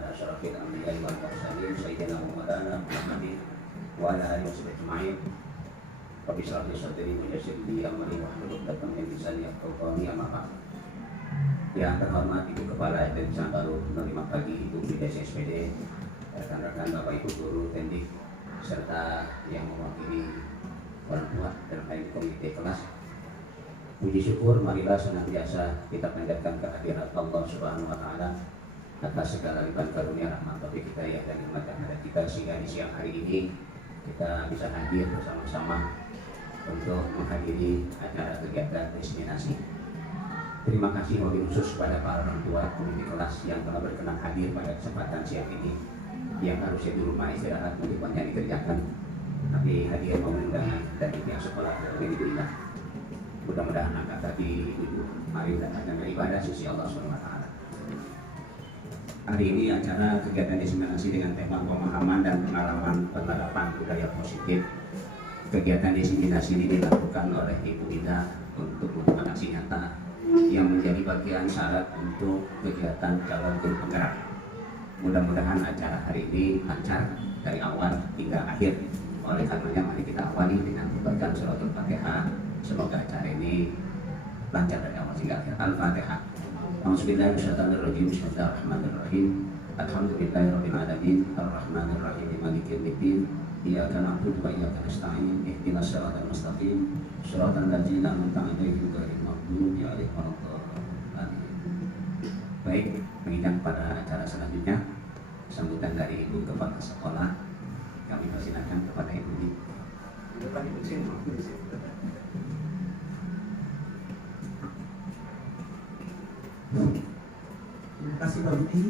ala asyrafil anbiya'i wal mursalin sayyidina Muhammadin wa ala alihi washabihi ajma'in. Rabbi shrah li sadri wa yassir li amri wahlul 'uqdatam min lisani yafqahu qawli. Amma ba'd. Yang terhormat Ibu Kepala Yayasan Baru Penerima Pagi Ibu BDS SPD, rekan-rekan Bapak Ibu guru tendik serta yang mewakili orang tua dalam hal ini komite kelas. Puji syukur marilah senantiasa kita panjatkan kehadirat Allah Subhanahu wa taala atas segala limpahan karunia rahmat taufik kita ya dan nikmat yang ada kita, sehingga di siang hari ini kita bisa hadir bersama-sama untuk menghadiri acara kegiatan diseminasi. Terima kasih wabil khusus kepada para orang tua komite kelas yang telah berkenan hadir pada kesempatan siang ini, yang harusnya di rumah istirahat mungkin banyak dikerjakan, tapi hadir mengundang dan pihak sekolah alhamdulillah. Mudah-mudahan angkat tadi ibu mari mendapatkan ibadah sisi Allah SWT. Hari ini acara kegiatan diseminasi dengan tema pemahaman dan pengalaman penerapan budaya positif. Kegiatan diseminasi ini dilakukan oleh Ibu Ida untuk hubungan aksi nyata yang menjadi bagian syarat untuk kegiatan calon guru penggerak. Mudah-mudahan acara hari ini lancar dari awal hingga akhir. Oleh karenanya mari kita awali dengan membaca suratul Fatihah. Semoga acara ini lancar dari awal hingga akhir. Al-Fatihah. A'udzubillahiminasyaitonirrajim. Bismillahirrahmanirrahim. Alhamdulillahirabbil alamin. Arrahmanirrahim. Maliki yaumiddin. Iyyaka na'budu wa iyyaka nasta'in. Ihdinas siratal mustaqim. Shiratal ladzina an'amta 'alaihim ghairil maghdubi 'alaihim waladdallin. Baik, menginjak pada acara selanjutnya, sambutan dari Ibu Kepala Sekolah. Kami persilakan kepada Ibu di depan Ibu sini. Terima kasih Pak Budi.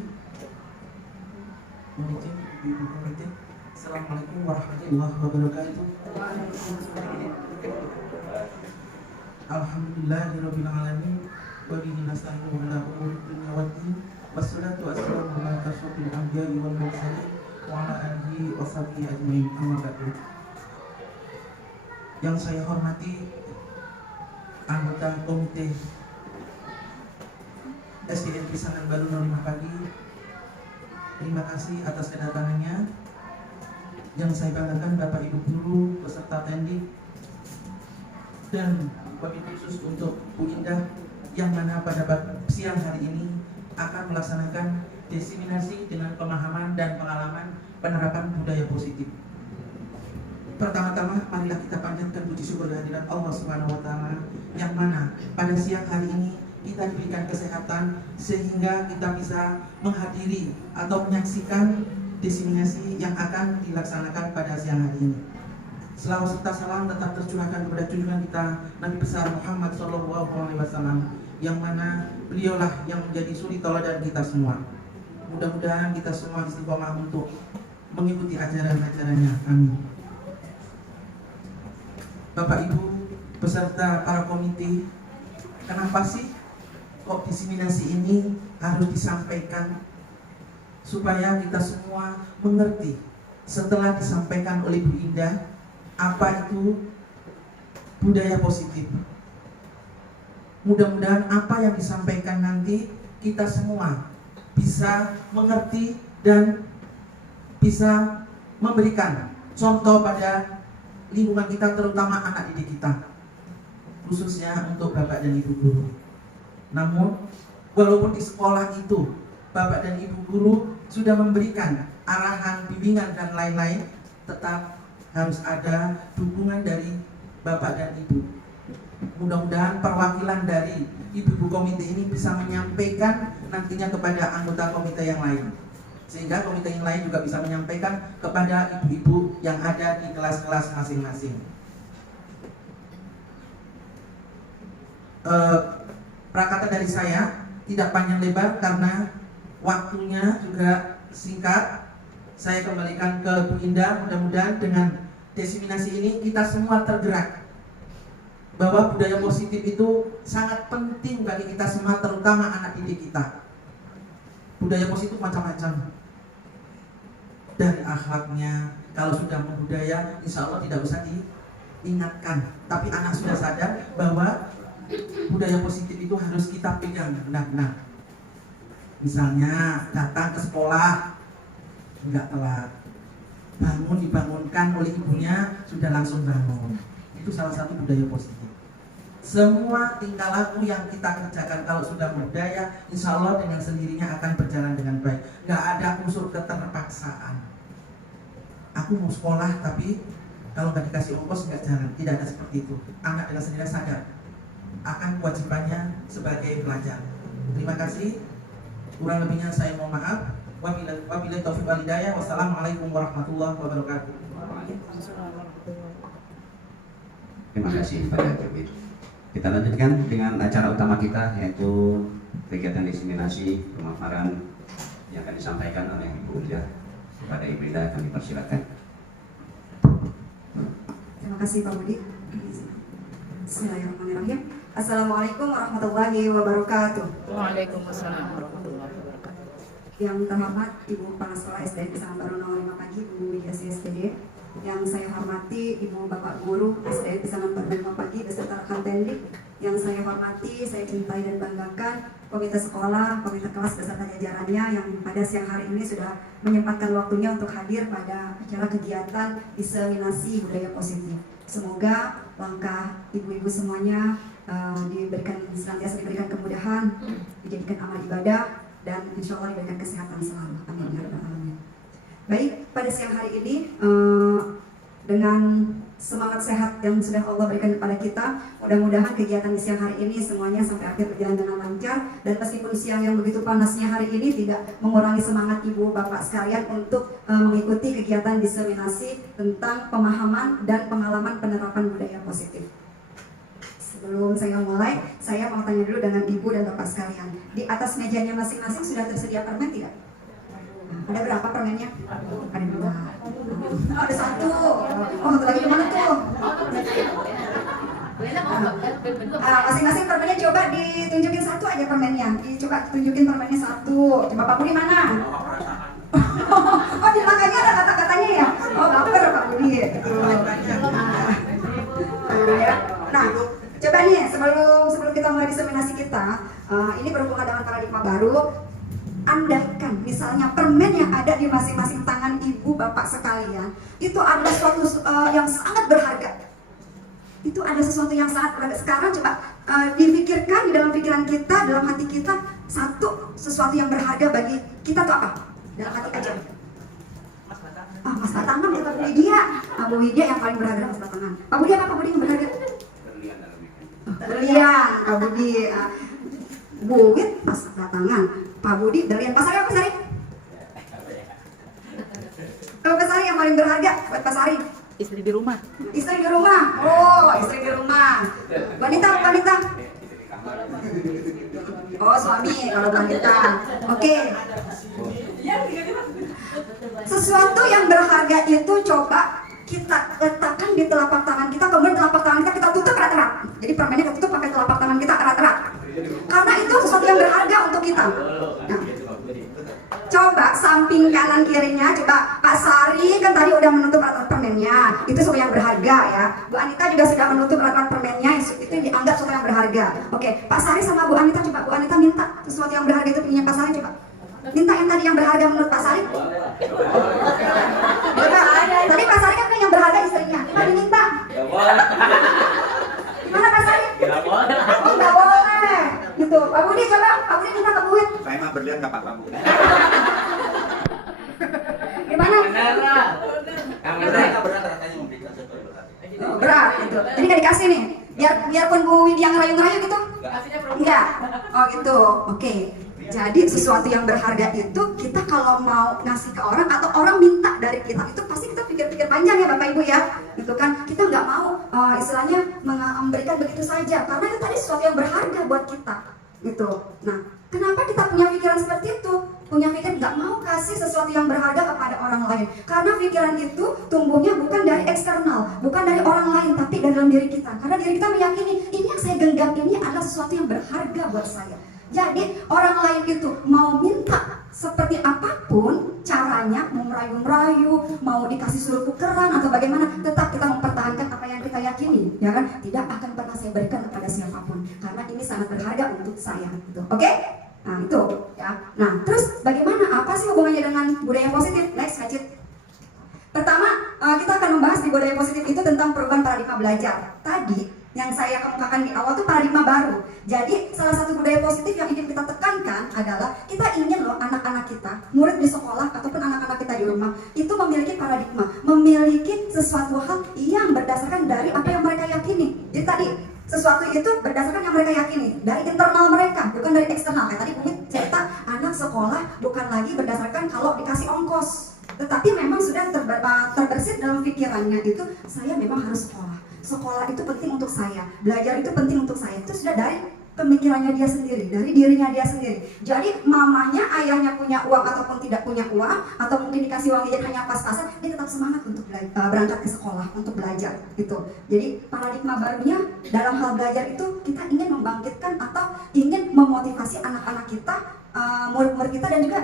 Mohon izin Ibu Komite. Assalamualaikum warahmatullahi wabarakatuh. Alhamdulillahirabbil alamin wa bihi nasta'inu ala umuri dunya waddin. Wassalatu wassalamu ala asyrofil anbiya'i wal mursalin wa ala alihi washabihi ajmain. Amma ba'du. Yang saya hormati anggota komite SDN Pisangan Baru 05 Pagi, terima kasih atas kedatangannya. Yang saya banggakan Bapak Ibu guru peserta tendik, dan wabil khusus untuk Bu Indah yang mana pada siang hari ini akan melaksanakan diseminasi dengan pemahaman dan pengalaman penerapan budaya positif. Pertama-tama marilah kita panjatkan puji syukur kehadirat Allah Subhanahu wa taala yang mana pada siang hari ini kita diberikan kesehatan sehingga kita bisa menghadiri atau menyaksikan diseminasi yang akan dilaksanakan pada siang hari ini. Selawat serta salam tetap tercurahkan kepada junjungan kita Nabi besar Muhammad SAW, yang mana beliaulah yang menjadi suri tauladan kita semua. Mudah-mudahan kita semua istiqomah untuk mengikuti ajaran-ajarannya. Amin. Bapak Ibu beserta para komite, kenapa sih kok diseminasi ini harus disampaikan supaya kita semua mengerti setelah disampaikan oleh Bu Indah apa itu budaya positif. Mudah-mudahan apa yang disampaikan nanti kita semua bisa mengerti dan bisa memberikan contoh pada lingkungan kita, terutama anak didik kita, khususnya untuk Bapak dan Ibu guru. Namun walaupun di sekolah itu Bapak dan Ibu guru sudah memberikan arahan, bimbingan dan lain-lain, tetap harus ada dukungan dari Bapak dan Ibu. Mudah-mudahan perwakilan dari ibu-ibu komite ini bisa menyampaikan nantinya kepada anggota komite yang lain, sehingga komite yang lain juga bisa menyampaikan kepada ibu-ibu yang ada di kelas-kelas masing-masing. Prakata dari saya tidak panjang lebar karena waktunya juga singkat. Saya kembalikan ke Bu Indah. Mudah-mudahan dengan diseminasi ini kita semua tergerak bahwa budaya positif itu sangat penting bagi kita semua, terutama anak didik kita. Budaya positif macam-macam, dari akhlaknya. Kalau sudah membudaya, insya Allah tidak usah diingatkan. Tapi anak sudah sadar bahwa budaya positif itu harus kita pegang benar-benar. Misalnya datang ke sekolah nggak telat, dibangunkan oleh ibunya sudah langsung bangun. Itu salah satu budaya positif. Semua tingkah laku yang kita kerjakan kalau sudah budaya, insya Allah dengan sendirinya akan berjalan dengan baik. Nggak ada unsur keterpaksaan. Aku mau sekolah tapi kalau nggak dikasih ongkos nggak jalan. Tidak ada seperti itu. Anak dengan sendirinya sadar akan kewajibannya sebagai pelajar. Terima kasih. Kurang lebihnya saya mohon maaf. Wabillahi taufiq wal hidayah. Wassalamualaikum warahmatullahi wabarakatuh. Terima kasih Pak Kabit. Kita lanjutkan dengan acara utama kita, yaitu kegiatan diseminasi pemaparan yang akan disampaikan oleh Ibu Ulja. Kepada Ibu Ida kami persilakan. Terima kasih Pak Budi. Bismillahirrahmanirrahim. Assalamualaikum warahmatullahi wabarakatuh. Waalaikumsalam warahmatullahi wabarakatuh. Yang terhormat Ibu Kepala Sekolah SD Pasangan Baru nomor 5 Pagi, Bu Widiasi SPD. Yang saya hormati Ibu Bapak Guru SD Pasangan Baru 5 Pagi beserta rekan tendik. Yang saya hormati, saya cintai dan banggakan komite sekolah, komite kelas beserta jajarannya yang pada siang hari ini sudah menyempatkan waktunya untuk hadir pada acara kegiatan diseminasi budaya positif. Semoga langkah ibu-ibu semuanya senantiasa diberikan kemudahan, dijadikan amal ibadah, dan insya Allah diberikan kesehatan selalu. Amin ya rabbal alamin. Baik, pada siang hari ini dengan semangat sehat yang sudah Allah berikan kepada kita, mudah-mudahan kegiatan di siang hari ini semuanya sampai akhir berjalan dengan lancar, dan meskipun siang yang begitu panasnya hari ini tidak mengurangi semangat ibu bapak sekalian untuk mengikuti kegiatan diseminasi tentang pemahaman dan pengalaman penerapan budaya positif. Sebelum saya mulai, saya mau tanya dulu dengan ibu dan bapak sekalian, di atas mejanya masing-masing sudah tersedia permen tidak? Ada berapa permennya? Ada 2. Oh, ada 1. Oh, satu lagi di mana tuh? Masing-masing permennya coba ditunjukin 1 aja permennya. Coba tunjukin permennya 1. Coba Pak Budi mana? Oh, di belakangnya ada kata-katanya ya? Oh, baper Pak Budi. Nah, coba nih sebelum kita mulai diseminasi kita, ini berhubungan dengan paradigma baru. Andaikan misalnya permen yang ada di masing-masing tangan ibu bapak sekalian itu adalah sesuatu yang sangat berharga. Itu ada sesuatu yang sangat berharga. Sekarang coba dipikirkan di dalam pikiran kita, dalam hati kita, sesuatu yang berharga bagi kita itu apa? Dalam hati aja. Mas batangan kata Bu Widya. Bu Widya yang paling berharga mas batangan. Pak Budi apa Pak Budi yang berharga? Berlian, Pak Budi. Bu Wid mas batangan. Pak Budi, berlian. Pak Sari apa Sari? Kalau Pak Sari yang paling berharga buat Pak Sari? Istri di rumah. Istri di rumah. Oh, istri di rumah. Wanita. Oh, suami kalau wanita. Oke. Sesuatu yang berharga itu coba kita letakkan di telapak tangan kita, kemudian telapak tangan kita tutup erat-erat. Jadi permennya kita tutup pakai telapak tangan kita erat-erat. Karena itu sesuatu yang berharga untuk kita. Nah, coba samping kanan kirinya, coba Pak Sari kan tadi udah menutup erat-erat permennya, itu sesuatu yang berharga ya. Bu Anita juga sudah menutup erat-erat permennya, itu dianggap sesuatu yang berharga. Oke, Pak Sari sama Bu Anita, coba Bu Anita minta sesuatu yang berharga itu punya Pak Sari, coba minta yang tadi yang berharga menurut Pak Sari. Coba, tadi Pak Sari kan yang berharga istrinya, coba diminta. Gimana Pak Sari? Oh, nggak boleh. Gitu. Pak Budi coba, Pak Budi minta ke Bu Wid. Saya mah berlian nggak apa-apa Bu. Gimana? Berat gitu. Jadi nggak dikasih nih. Biarpun Bu Wid yang ngerayu-ngerayu gitu. Enggak. Oh gitu. Oke. Jadi sesuatu yang berharga itu kita kalau mau ngasih ke orang atau orang minta dari kita itu pasti kita pikir-pikir panjang ya Bapak Ibu ya, gitu kan. Kita nggak mau istilahnya memberikan begitu saja karena itu tadi sesuatu yang berharga buat kita, gitu. Nah, kenapa kita punya pikiran seperti itu? Punya pikiran nggak mau kasih sesuatu yang berharga kepada orang lain karena pikiran itu tumbuhnya bukan dari eksternal, bukan dari orang lain, tapi dari dalam diri kita. Karena diri kita meyakini ini yang saya genggam ini adalah sesuatu yang berharga buat saya. Jadi orang lain itu mau minta seperti apapun caranya, mau merayu-merayu, mau dikasih suruh tukeran atau bagaimana, tetap kita mempertahankan apa yang kita yakini, ya kan? Tidak akan pernah saya berikan kepada siapapun karena ini sangat berharga untuk saya, gitu. Oke? Nah itu ya. Nah terus bagaimana, apa sih hubungannya dengan budaya positif? Next, Kacit. Pertama, kita akan membahas di budaya positif itu tentang perubahan paradigma belajar. Tadi yang saya kemukakan di awal itu paradigma baru. Jadi salah satu budaya positif yang ingin kita tekankan adalah kita ingin loh anak-anak kita, murid di sekolah ataupun anak-anak kita di rumah itu memiliki paradigma, memiliki sesuatu hal yang berdasarkan dari apa yang mereka yakini. Jadi tadi sesuatu itu berdasarkan yang mereka yakini, dari internal mereka, bukan dari eksternal. Kayak tadi Bumi cerita anak sekolah bukan lagi berdasarkan kalau dikasih ongkos, tetapi memang sudah terbersit dalam pikirannya itu, saya memang harus sekolah. Sekolah itu penting untuk saya, belajar itu penting untuk saya. Itu sudah dari pemikirannya dia sendiri, dari dirinya dia sendiri. Jadi mamanya, ayahnya punya uang ataupun tidak punya uang, atau mungkin dikasih uang dia hanya pas-pasan, dia tetap semangat untuk berangkat ke sekolah, untuk belajar gitu. Jadi paradigma barunya dalam hal belajar itu kita ingin membangkitkan atau ingin memotivasi anak-anak kita, murid-murid kita dan juga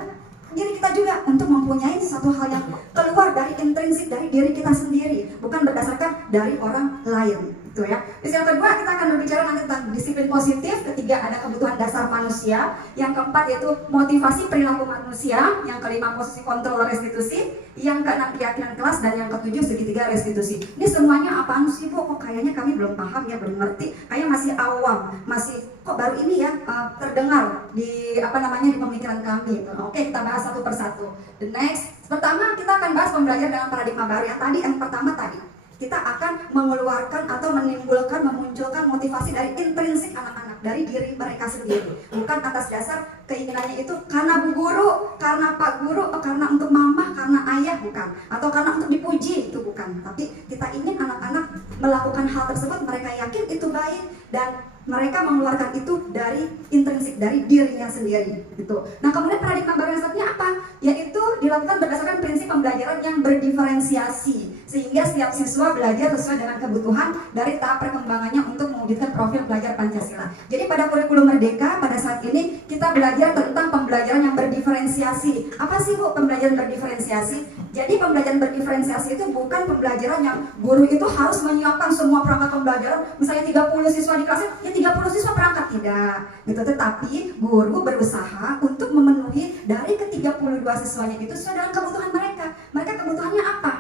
diri kita juga untuk mempunyai sesuatu hal yang keluar dari intrinsik dari diri kita sendiri, bukan berdasarkan dari orang lain, gitu ya. Terus yang kedua kita akan berbicara nanti tentang disiplin positif, ketiga ada kebutuhan dasar manusia, yang keempat yaitu motivasi perilaku manusia, yang kelima posisi kontrol restitusi, yang keenam keyakinan kelas, dan yang ketujuh segitiga restitusi. Ini semuanya apaan sih Bu? Kok kayaknya kami belum paham ya, belum ngerti, kayaknya masih awam, masih kok baru ini ya terdengar di di pemikiran kami. Oke, kita bahas satu persatu. The next, pertama kita akan bahas pembelajaran dengan paradigma baru. Yang pertama tadi kita akan mengeluarkan atau memunculkan motivasi dari intrinsik anak-anak, dari diri mereka sendiri, bukan atas dasar keinginannya itu karena bu guru, karena pak guru, karena untuk mama, karena ayah, bukan, atau karena untuk dipuji, itu bukan. Tapi kita ingin anak-anak melakukan hal tersebut, mereka yakin itu baik dan mereka mengeluarkan itu dari intrinsik, dari dirinya sendiri gitu. Nah kemudian paradigma baru yang satunya apa? Yaitu dilakukan berdasarkan prinsip pembelajaran yang berdiferensiasi, sehingga setiap siswa belajar sesuai dengan kebutuhan dari tahap perkembangannya untuk mewujudkan profil pelajar Pancasila. Jadi pada kurikulum Merdeka pada saat ini kita belajar tentang pembelajaran yang berdiferensiasi. Apa sih Bu pembelajaran berdiferensiasi? Jadi pembelajaran berdiferensiasi itu bukan pembelajaran yang guru itu harus menyiapkan semua perangkat pembelajaran, misalnya 30 siswa di kelas, ya 30 siswa perangkat, tidak gitu. Tetapi guru berusaha untuk memenuhi dari ke-32 siswanya itu sesuai dengan kebutuhan mereka. Mereka kebutuhannya apa?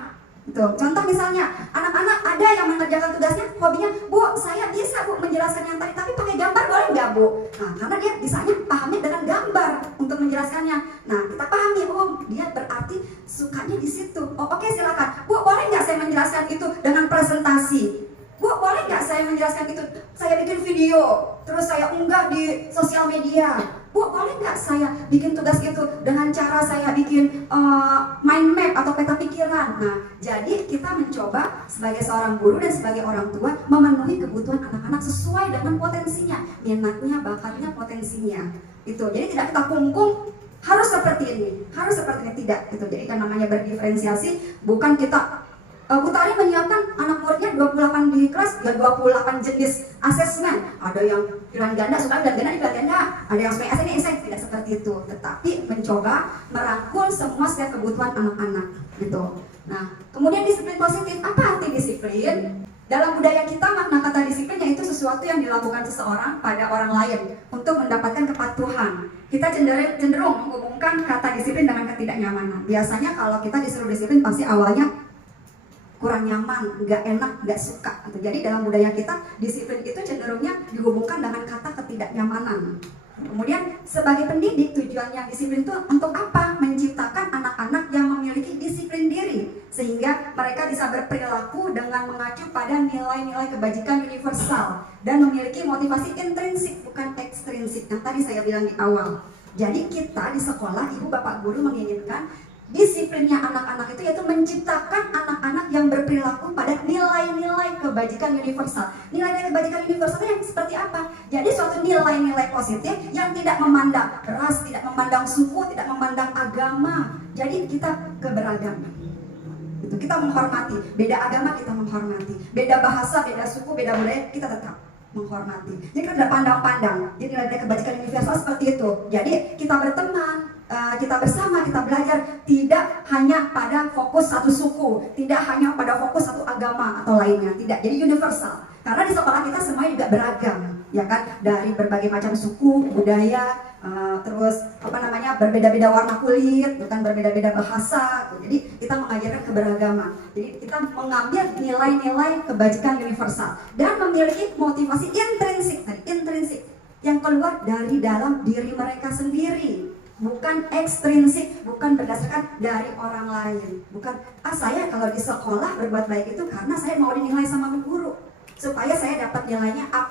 Gitu. Contoh misalnya, anak-anak ada yang mengerjakan tugasnya, hobinya, Bu, saya bisa Bu menjelaskan yang tadi, tapi pakai gambar boleh nggak Bu? Nah, karena dia bisanya pahamnya dengan gambar untuk menjelaskannya. Nah, kita pahami, oh dia berarti sukanya di situ. Oh oke, silakan. Bu, boleh nggak saya menjelaskan itu dengan presentasi? Bu, boleh nggak saya menjelaskan itu? Saya bikin video, terus saya unggah di sosial media. Bu, boleh nggak saya bikin tugas itu dengan cara saya bikin mind map atau peta pikiran? Nah, jadi kita mencoba sebagai seorang guru dan sebagai orang tua memenuhi kebutuhan anak-anak sesuai dengan potensinya, minatnya, bakatnya, potensinya. Itu. Jadi tidak kita kungkung harus seperti ini, tidak. Gitu. Jadi kan namanya berdiferensiasi, bukan kita Utari menyiapkan anak muridnya 28 di kelas, ya 28 jenis asesmen. Ada yang pilihan ganda, suka pilihan ganda, ada yang suka esai, tidak seperti itu. Tetapi mencoba merangkul semua setiap kebutuhan anak-anak gitu. Nah, kemudian disiplin positif. Apa arti disiplin? Dalam budaya kita makna kata disiplin yaitu sesuatu yang dilakukan seseorang pada orang lain untuk mendapatkan kepatuhan. Kita cenderung menghubungkan kata disiplin dengan ketidaknyamanan. Biasanya kalau kita disuruh disiplin pasti awalnya kurang nyaman, nggak enak, nggak suka gitu. Jadi dalam budaya kita disiplin itu cenderungnya dihubungkan dengan kata ketidaknyamanan. Kemudian sebagai pendidik tujuannya disiplin itu untuk apa? Menciptakan anak-anak yang memiliki disiplin diri sehingga mereka bisa berperilaku dengan mengacu pada nilai-nilai kebajikan universal dan memiliki motivasi intrinsik bukan ekstrinsik yang tadi saya bilang di awal. Jadi kita di sekolah, ibu bapak guru menginginkan disiplinnya anak-anak itu yaitu menciptakan anak-anak yang berperilaku pada nilai-nilai kebajikan universal. Nilai-nilai kebajikan universal itu yang seperti apa? Jadi suatu nilai-nilai positif yang tidak memandang ras, tidak memandang suku, tidak memandang agama. Jadi kita keberagaman. Itu kita menghormati. Beda agama kita menghormati. Beda bahasa, beda suku, beda budaya kita tetap menghormati. Jadi kita tidak pandang-pandang. Jadi nilai kebajikan universal seperti itu. Jadi kita berteman, kita bersama, kita belajar tidak hanya pada fokus satu suku, tidak hanya pada fokus satu agama atau lainnya, tidak. Jadi universal. Karena di sekolah kita semuanya juga beragam, ya kan, dari berbagai macam suku, budaya, terus berbeda-beda warna kulit, bukan berbeda-beda bahasa. Jadi kita mengajarkan keberagaman. Jadi kita mengambil nilai-nilai kebajikan universal dan memiliki motivasi intrinsik yang keluar dari dalam diri mereka sendiri, bukan ekstrinsik, bukan berdasarkan dari orang lain. Bukan, saya kalau di sekolah berbuat baik itu karena saya mau dinilai sama bu guru supaya saya dapat nilainya A++.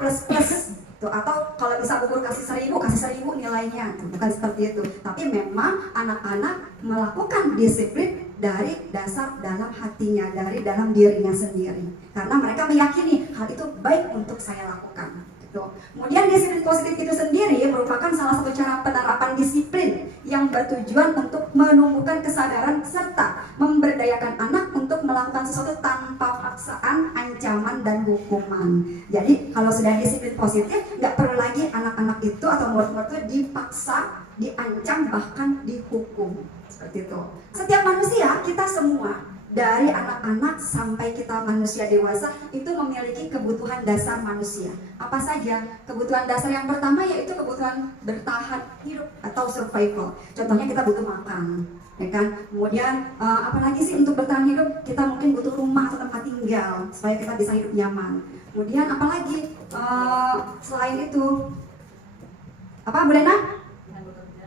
Tuh, atau kalau bisa bu guru kasih 1000 nilainya. Tuh, bukan seperti itu. Tapi memang anak-anak melakukan disiplin dari dasar dalam hatinya, dari dalam dirinya sendiri. Karena mereka meyakini hal itu baik untuk saya lakukan. Kemudian disiplin positif itu sendiri merupakan salah satu cara penerapan disiplin yang bertujuan untuk menumbuhkan kesadaran serta memberdayakan anak untuk melakukan sesuatu tanpa paksaan, ancaman, dan hukuman. Jadi kalau sudah disiplin positif, nggak perlu lagi anak-anak itu atau murid-murid itu dipaksa, diancam, bahkan dihukum. Seperti itu. Setiap manusia, kita semua, dari anak-anak sampai kita manusia dewasa, itu memiliki kebutuhan dasar manusia. Apa saja? Kebutuhan dasar yang pertama yaitu kebutuhan bertahan hidup atau survival. Contohnya kita butuh makan, ya kan? Kemudian apalagi sih untuk bertahan hidup? Kita mungkin butuh rumah atau tempat tinggal supaya kita bisa hidup nyaman. Kemudian apalagi selain itu? Apa, Bu Lena?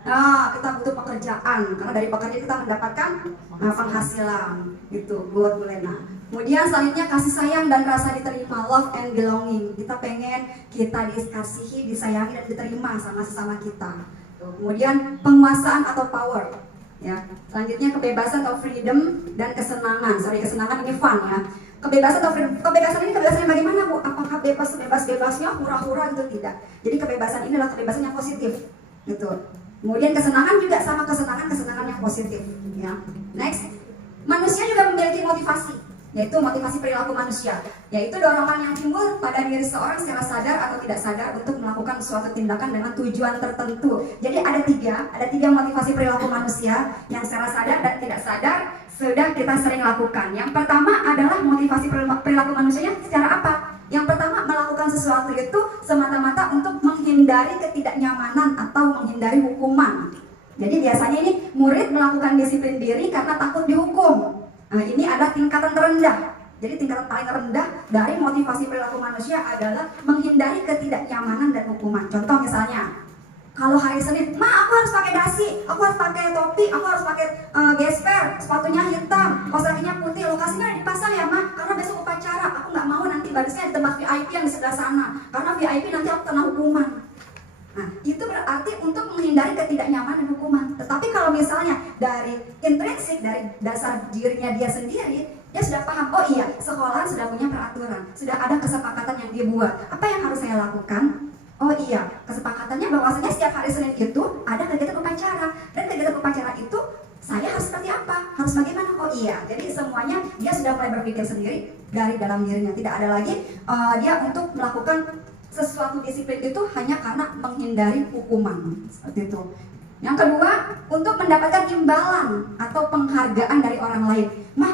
Kita butuh pekerjaan, karena dari pekerjaan kita mendapatkan penghasilan. Itu buat Bu Lena. Kemudian selanjutnya kasih sayang dan rasa diterima, love and belonging. Kita pengen kita dikasihi, disayangi, dan diterima sama sesama kita. Kemudian penguasaan atau power, ya. Selanjutnya kebebasan atau freedom dan kesenangan. Kesenangan ini fun, ya. Kebebasan atau freedom. Kebebasan ini kebebasan yang bagaimana, Bu? Apakah bebas-bebasnya hura-hura itu? Tidak. Jadi kebebasan ini adalah kebebasan yang positif, gitu. Kemudian kesenangan juga sama, kesenangan yang positif, ya. Next, manusia juga memiliki motivasi, yaitu motivasi perilaku manusia, yaitu dorongan yang timbul pada diri seorang secara sadar atau tidak sadar untuk melakukan suatu tindakan dengan tujuan tertentu. Jadi ada tiga motivasi perilaku manusia yang secara sadar dan tidak sadar sudah kita sering lakukan. Yang pertama adalah motivasi perilaku manusianya secara apa? Yang pertama, melakukan sesuatu itu semata-mata untuk menghindari ketidaknyamanan atau menghindari hukuman. Jadi biasanya ini murid melakukan disiplin diri karena takut dihukum. Nah, ini ada tingkatan terendah. Jadi tingkatan paling rendah dari motivasi perilaku manusia adalah menghindari ketidaknyamanan dan hukuman. Contoh misalnya, kalau hari Senin, aku harus pakai dasi, aku harus pakai topi, aku harus pakai gesper, sepatunya hitam, kaos kakinya putih, lokasinya dipasang ya Ma, karena besok upacara, aku nggak mau nanti barisnya di tempat VIP yang di sebelah sana, karena VIP nanti aku kena hukuman. Nah, itu berarti untuk menghindari ketidaknyamanan dan hukuman. Tetapi kalau misalnya dari intrinsik, dari dasar dirinya dia sendiri, dia sudah paham, oh iya, sekolah sudah punya peraturan, sudah ada kesepakatan yang dibuat. Apa yang harus saya lakukan? Oh iya, kesepakatannya bahwasanya setiap hari Senin itu ada kegiatan upacara, dan kegiatan upacara itu saya harus seperti apa? Harus bagaimana? Oh iya, jadi semuanya dia sudah mulai berpikir sendiri dari dalam dirinya. Tidak ada lagi dia untuk melakukan sesuatu disiplin itu hanya karena menghindari hukuman. Seperti itu. Yang kedua, untuk mendapatkan imbalan atau penghargaan dari orang lain.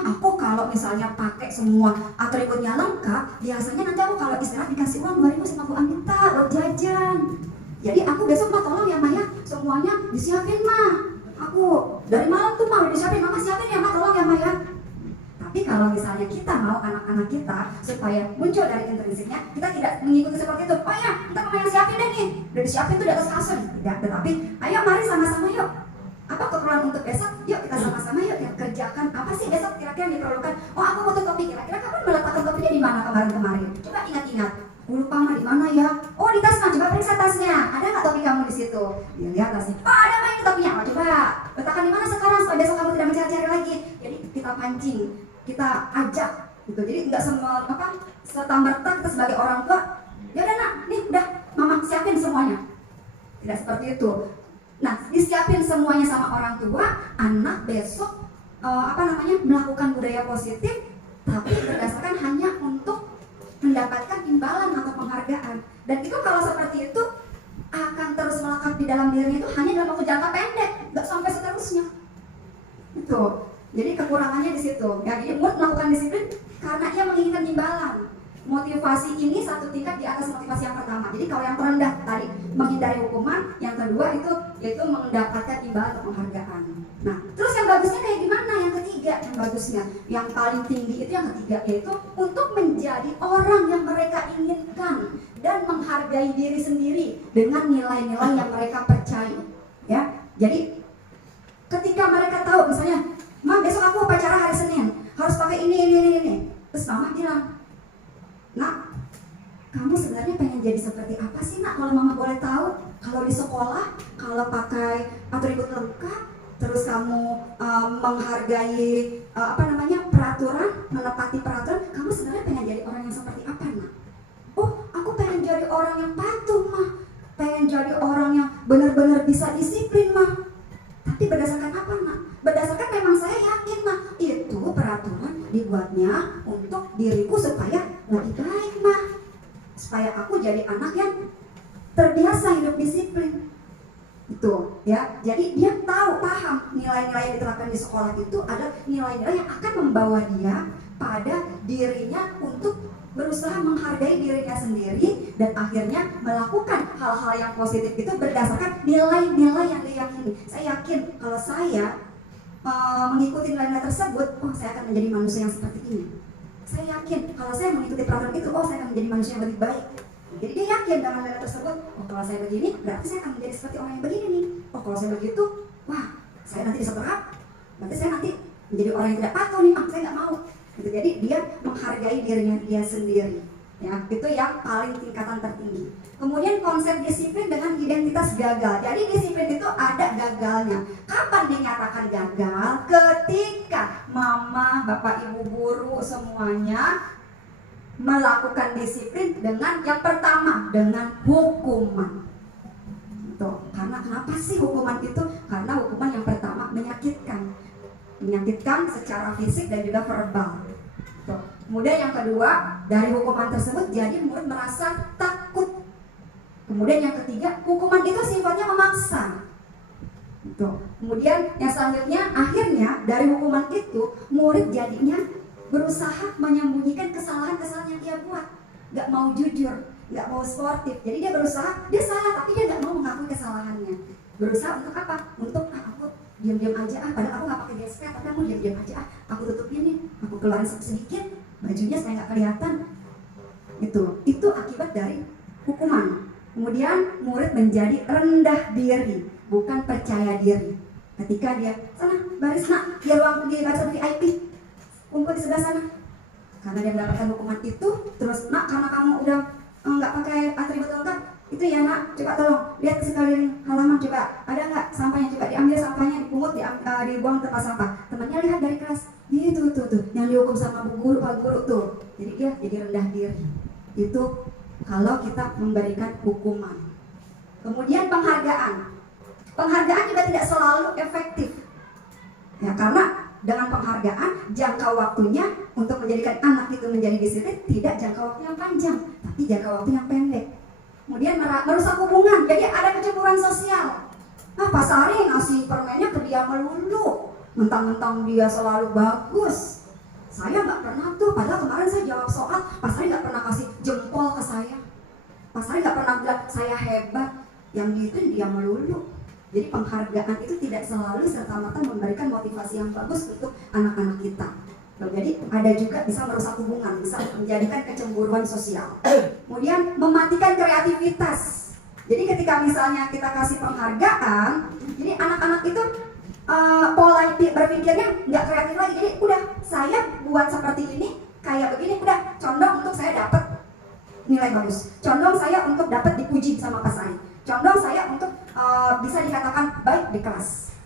Aku kalau misalnya pakai semua atributnya lengkap, biasanya nanti aku kalau istirahat dikasih uang 2.000 sama Bu Anita buat jajan. Jadi aku besok tolong ya Maya, semuanya disiapin Aku dari malam tuh udah disiapin, Mama siapin ya tolong ya Maya. Tapi kalau misalnya kita mau anak-anak kita supaya muncul dari intrinsiknya, kita tidak mengikuti seperti itu. Oh ya, kita mau yang siapin deh nih, udah disiapin tuh di atas kasur. Tidak, tetapi ayo mari sama-sama yuk. Apa keperluan untuk besok? Yuk kita sama-sama yuk yang kerjakan. Apa sih besok kira-kira yang diperlukan? Oh aku butuh topi, kira-kira kamu meletakkan topinya di mana kemarin-kemarin? Coba ingat-ingat. Lupa di mana ya? Oh di tas coba periksa tasnya. Ada nggak topi kamu di situ? Lihat tasnya. Oh ada ini topinya. Coba letakkan di mana sekarang supaya besok kamu tidak mencari-cari lagi. Jadi kita pancing, kita ajak gitu. Jadi nggak semua serta-merta kita sebagai orang tua. Ya udah nak, nih udah mama siapin semuanya. Tidak seperti itu. Nah, disiapin semuanya sama orang tua, anak besok melakukan budaya positif, tapi berdasarkan hanya untuk mendapatkan imbalan atau penghargaan. Dan itu kalau seperti itu akan terus melekat di dalam dirinya itu hanya dalam waktu jangka pendek, nggak sampai seterusnya. Itu. Jadi kekurangannya di situ. Ya, jadi murid melakukan disiplin karena ia menginginkan imbalan. motivasi ini satu tingkat di atas motivasi yang pertama. Jadi kalau yang terendah tadi menghindari hukuman, yang kedua itu yaitu mendapatkan imbalan atau penghargaan. Nah, terus yang bagusnya kayak gimana? Yang ketiga, yang bagusnya, yang paling tinggi itu yang ketiga, yaitu untuk menjadi orang yang mereka inginkan dan menghargai diri sendiri dengan nilai-nilai yang mereka percaya. Ya, jadi ketika mereka tahu, misalnya, "Ma, besok aku upacara hari Senin, harus pakai ini." Terus mama bilang, "Nak, kamu sebenarnya pengen jadi seperti apa sih, Nak? Kalau mama boleh tahu, kalau di sekolah, kalau pakai atribut lengkap, terus kamu menghargai peraturan, menepati peraturan, kamu sebenarnya pengen jadi orang yang seperti apa, Nak?" "Oh, aku pengen jadi orang yang patuh, Mah. Pengen jadi orang yang benar-benar bisa disiplin, Mah." "Tapi berdasarkan apa, Nak?" "Berdasarkan memang saya yakin, Mah, itu peraturan dibuatnya untuk diriku supaya lebih baik, Mah. Supaya aku jadi anak yang terbiasa hidup disiplin." Itu ya, jadi dia paham nilai-nilai yang diterapkan di sekolah itu ada nilai-nilai yang akan membawa dia pada dirinya untuk berusaha menghargai dirinya sendiri dan akhirnya melakukan hal-hal yang positif itu berdasarkan nilai-nilai yang dia yakini. Saya yakin kalau saya mengikuti nilai-nilai tersebut, oh saya akan menjadi manusia yang seperti ini. Saya yakin kalau saya mengikuti peraturan itu, oh saya akan menjadi manusia yang lebih baik. Jadi dia yakin dengan nilai tersebut, oh kalau saya begini, berarti saya akan menjadi seperti orang yang begini nih. Oh kalau saya begitu, wah saya nanti bisa berhak, berarti saya nanti menjadi orang yang tidak patuh nih, saya nggak mau. Gitu. Jadi dia menghargai dirinya dia sendiri. Ya, itu yang paling tingkatan tertinggi. Kemudian konsep disiplin dengan identitas gagal. Jadi disiplin itu ada gagalnya. Kapan dinyatakan gagal? Ketika mama, bapak, ibu, guru semuanya melakukan disiplin dengan yang pertama, dengan hukuman. Tuh, karena kenapa sih hukuman itu? Karena hukuman yang pertama menyakitkan secara fisik dan juga verbal. Tuh. Kemudian yang kedua, dari hukuman tersebut jadi murid merasa takut. Kemudian yang ketiga, hukuman itu sifatnya memaksa. Tuh. Kemudian yang selanjutnya, akhirnya dari hukuman itu murid jadinya berusaha menyembunyikan kesalahan-kesalahan yang dia buat, nggak mau jujur, nggak mau sportif. Jadi dia berusaha, dia salah tapi dia nggak mau mengakui kesalahannya. Berusaha untuk apa? Untuk aku diam-diam aja, padahal aku nggak pakai gesper, tapi aku diam-diam aja, aku tutupin nih, aku keluarin sedikit bajunya supaya nggak kelihatan. Itu akibat dari hukuman. Kemudian murid menjadi rendah diri, bukan percaya diri. Ketika dia sana baris, Nak, di ruang di barisan VIP, kumpul di sebelah sana. Karena dia mendapatkan hukuman itu, terus, "Nak, karena kamu udah nggak pakai atribut lengkap, itu ya, Nak, coba tolong lihat ke sekeliling halaman, coba ada nggak sampahnya, coba diambil sampahnya, dipungut, dibuang tempat sampah." Temannya lihat dari kelas, itu tuh yang dihukum sama bu guru, pak guru tuh. Jadi dia jadi rendah diri. Itu kalau kita memberikan hukuman. Kemudian penghargaan juga tidak selalu efektif. Ya, karena dengan penghargaan jangka waktunya untuk menjadikan anak itu menjadi disiplin tidak jangka waktu yang panjang, tapi jangka waktu yang pendek. Kemudian merusak hubungan, jadi ada kecemburuan sosial. Nah, Pak Sari ngasih permennya ke dia melulu, mentang-mentang dia selalu bagus. Saya nggak pernah tuh, padahal kemarin saya jawab soal, Pak Sari nggak pernah kasih jempol ke saya. Pak Sari nggak pernah bilang saya hebat, yang gitu dia melulu. Jadi penghargaan itu tidak selalu serta-merta memberikan motivasi yang bagus untuk anak-anak kita. Jadi ada juga bisa merusak hubungan, bisa menjadikan kecemburuan sosial. Kemudian mematikan kreativitas. Jadi ketika misalnya kita kasih penghargaan, jadi anak-anak itu pola berpikirnya nggak kreatif lagi. Jadi udah saya buat seperti ini, kayak begini, udah condong untuk saya dapat nilai bagus. Condong saya untuk dapat dipuji sama Pak Sari. Condong saya untuk bisa dikatakan baik di kelas.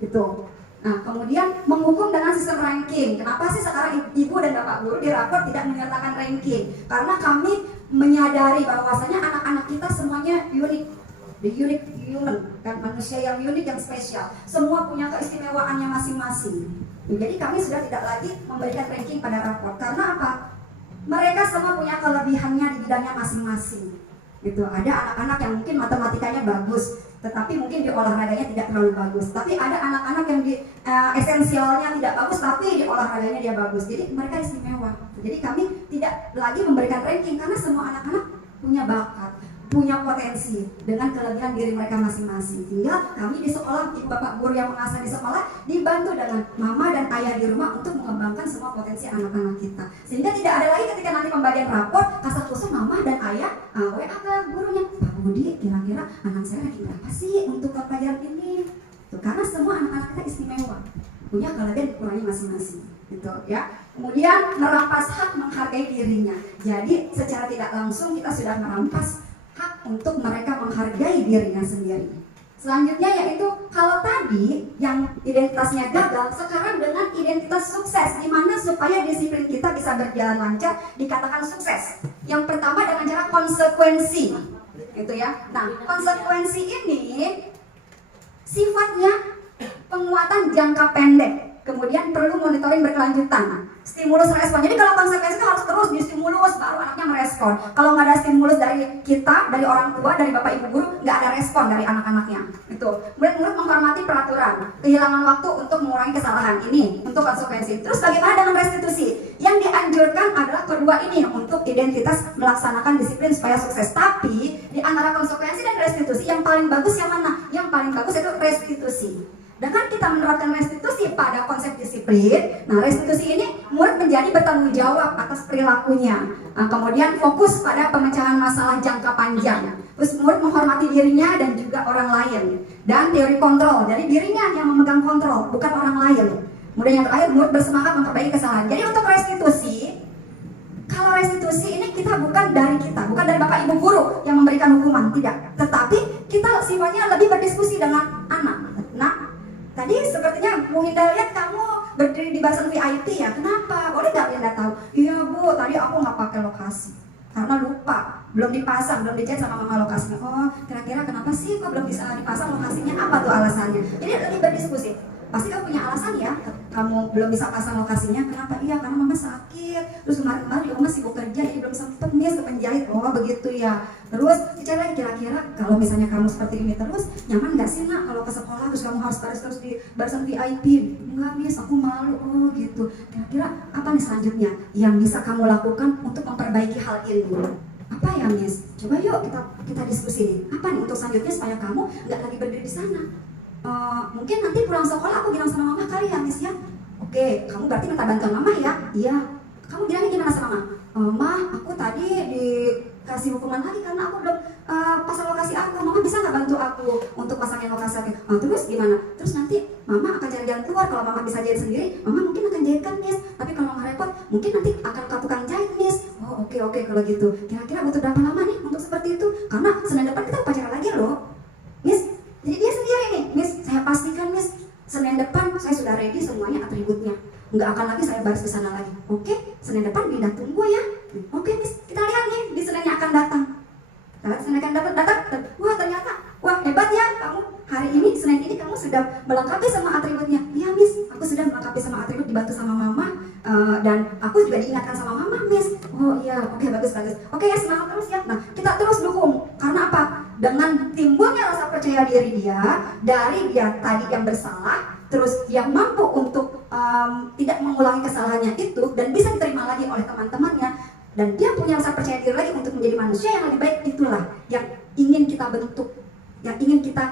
Gitu. Nah, kemudian menghukum dengan sistem ranking. Kenapa sih sekarang ibu dan bapak guru di rapor tidak menyertakan ranking? Karena kami menyadari bahwasanya anak-anak kita semuanya unik. The unique human, kan, manusia yang unik, yang spesial. Semua punya keistimewaannya masing-masing. Jadi kami sudah tidak lagi memberikan ranking pada rapor. Karena apa? Mereka semua punya kelebihannya di bidangnya masing-masing. Gitu. Ada anak-anak yang mungkin matematikanya bagus, tetapi mungkin di olahraganya tidak terlalu bagus. Tapi ada anak-anak yang di esensialnya tidak bagus, tapi di olahraganya dia bagus. Jadi mereka istimewa. Jadi kami tidak lagi memberikan ranking karena semua anak-anak punya bakat, punya potensi dengan kelebihan diri mereka masing-masing. Sehingga kami di sekolah, ibu bapak guru yang mengasah di sekolah dibantu dengan mama dan ayah di rumah untuk mengembangkan semua potensi anak-anak kita. Sehingga tidak ada lagi ketika nanti pembagian rapor kasak-kusuk mama dan ayah WA ke gurunya, Pak Budi, kira-kira anak saya ranking berapa sih untuk pelajaran ini? Tuh, karena semua anak-anak kita istimewa, punya kelebihan kurangnya masing-masing, gitu ya. Kemudian merampas hak menghargai dirinya. Jadi secara tidak langsung kita sudah merampas hak untuk mereka menghargai dirinya sendiri. Selanjutnya yaitu kalau tadi yang identitasnya gagal, sekarang dengan identitas sukses, di mana supaya disiplin kita bisa berjalan lancar dikatakan sukses. Yang pertama dengan cara konsekuensi, gitu ya. Nah, konsekuensi ini sifatnya penguatan jangka pendek, kemudian perlu monitoring berkelanjutan. Stimulus respon. Jadi kalau konsekuensi itu harus terus distimulus baru anaknya merespon. Kalau nggak ada stimulus dari kita, dari orang tua, dari bapak ibu guru, nggak ada respon dari anak-anaknya. Itu. Murid-murid menghormati peraturan, kehilangan waktu untuk mengurangi kesalahan ini untuk konsekuensi. Terus bagaimana dengan restitusi? Yang dianjurkan adalah kedua ini untuk identitas melaksanakan disiplin supaya sukses. Tapi di antara konsekuensi dan restitusi yang paling bagus yang mana? Yang paling bagus itu restitusi. Dengan kita menerapkan restitusi pada konsep disiplin, nah restitusi ini murid menjadi bertanggung jawab atas perilakunya. Nah, kemudian fokus pada pemecahan masalah jangka panjang. Terus murid menghormati dirinya dan juga orang lain. Dan teori kontrol, jadi dirinya yang memegang kontrol, bukan orang lain. Kemudian yang terakhir, murid bersemangat memperbaiki kesalahan. Jadi untuk restitusi, kalau restitusi ini kita bukan dari kita, bukan dari bapak ibu guru yang memberikan hukuman, tidak. Tetapi kita sifatnya lebih berdiskusi dengan anak. Nah, tadi sepertinya Bu Indah lihat kamu berdiri di barisan VIP ya, kenapa? Boleh nggak Indah tahu? Iya Bu, tadi aku nggak pakai lokasi karena lupa, belum dipasang, belum dicek sama mama lokasinya. Oh, kira-kira kenapa sih kok belum bisa dipasang lokasinya? Apa tuh alasannya? Jadi lebih berdiskusi. Pasti kamu punya alasan ya, kamu belum bisa pasang lokasinya. Kenapa? Iya, karena mama sakit. Terus kemarin juga mama sibuk kerja, jadi belum sempat nih ke penjahit. Oh begitu ya. Terus bicara lagi, kira-kira kalau misalnya kamu seperti ini terus, nyaman nggak sih nak kalau ke sekolah terus kamu harus baris terus di barisan VIP? Enggak Miss, aku malu. Oh gitu. Kira-kira apa nih selanjutnya yang bisa kamu lakukan untuk memperbaiki hal ini? Apa ya Miss? Coba yuk kita diskusi nih. Apa nih untuk selanjutnya supaya kamu nggak lagi berdiri di sana? Mungkin nanti pulang sekolah aku bilang sama mama kali ya Miss ya. Oke, kamu berarti minta bantuan mama ya? Iya. Kamu bilangnya gimana sama mama? Ma, aku tadi dikasih hukuman lagi karena aku belum pasang lokasi aku. Mama bisa nggak bantu aku untuk pasangin lokasi aku? Terus gimana? Terus nanti mama akan cari jalan keluar. Kalau mama bisa jahit sendiri, mama mungkin akan jahitkan Miss. Tapi kalau mama repot, mungkin nanti akan ke tukang jahit Miss. Oh oke kalau gitu. Kira-kira butuh berapa lama nih untuk seperti itu? Karena Senin depan kita pacaran lagi loh Miss. Jadi dia sendiri nih, Miss, saya pastikan Miss, Senin depan saya sudah ready semuanya atributnya. Nggak akan lagi saya baris ke sana lagi. Oke, Senin depan Dinda tunggu ya. Oke Miss, kita lihat nih di Senin yang akan datang. Senin akan datang. Wah ternyata, wah hebat ya kamu. Hari ini, Senin ini kamu sudah melengkapi sama atributnya. Iya Miss, aku sudah melengkapi sama atribut, dibantu sama mama. Dan aku juga diingatkan sama mama Miss. Oh iya, oke bagus. Oke ya, semangat terus ya. Nah, kita terus dukung. Karena apa? Dengan timbulnya rasa percaya diri dia, dari dia tadi yang bersalah, terus yang mampu untuk tidak mengulangi kesalahannya itu, dan bisa diterima lagi oleh teman-temannya, dan dia punya rasa percaya diri lagi untuk menjadi manusia yang lebih baik. Itulah yang ingin kita bentuk, yang ingin kita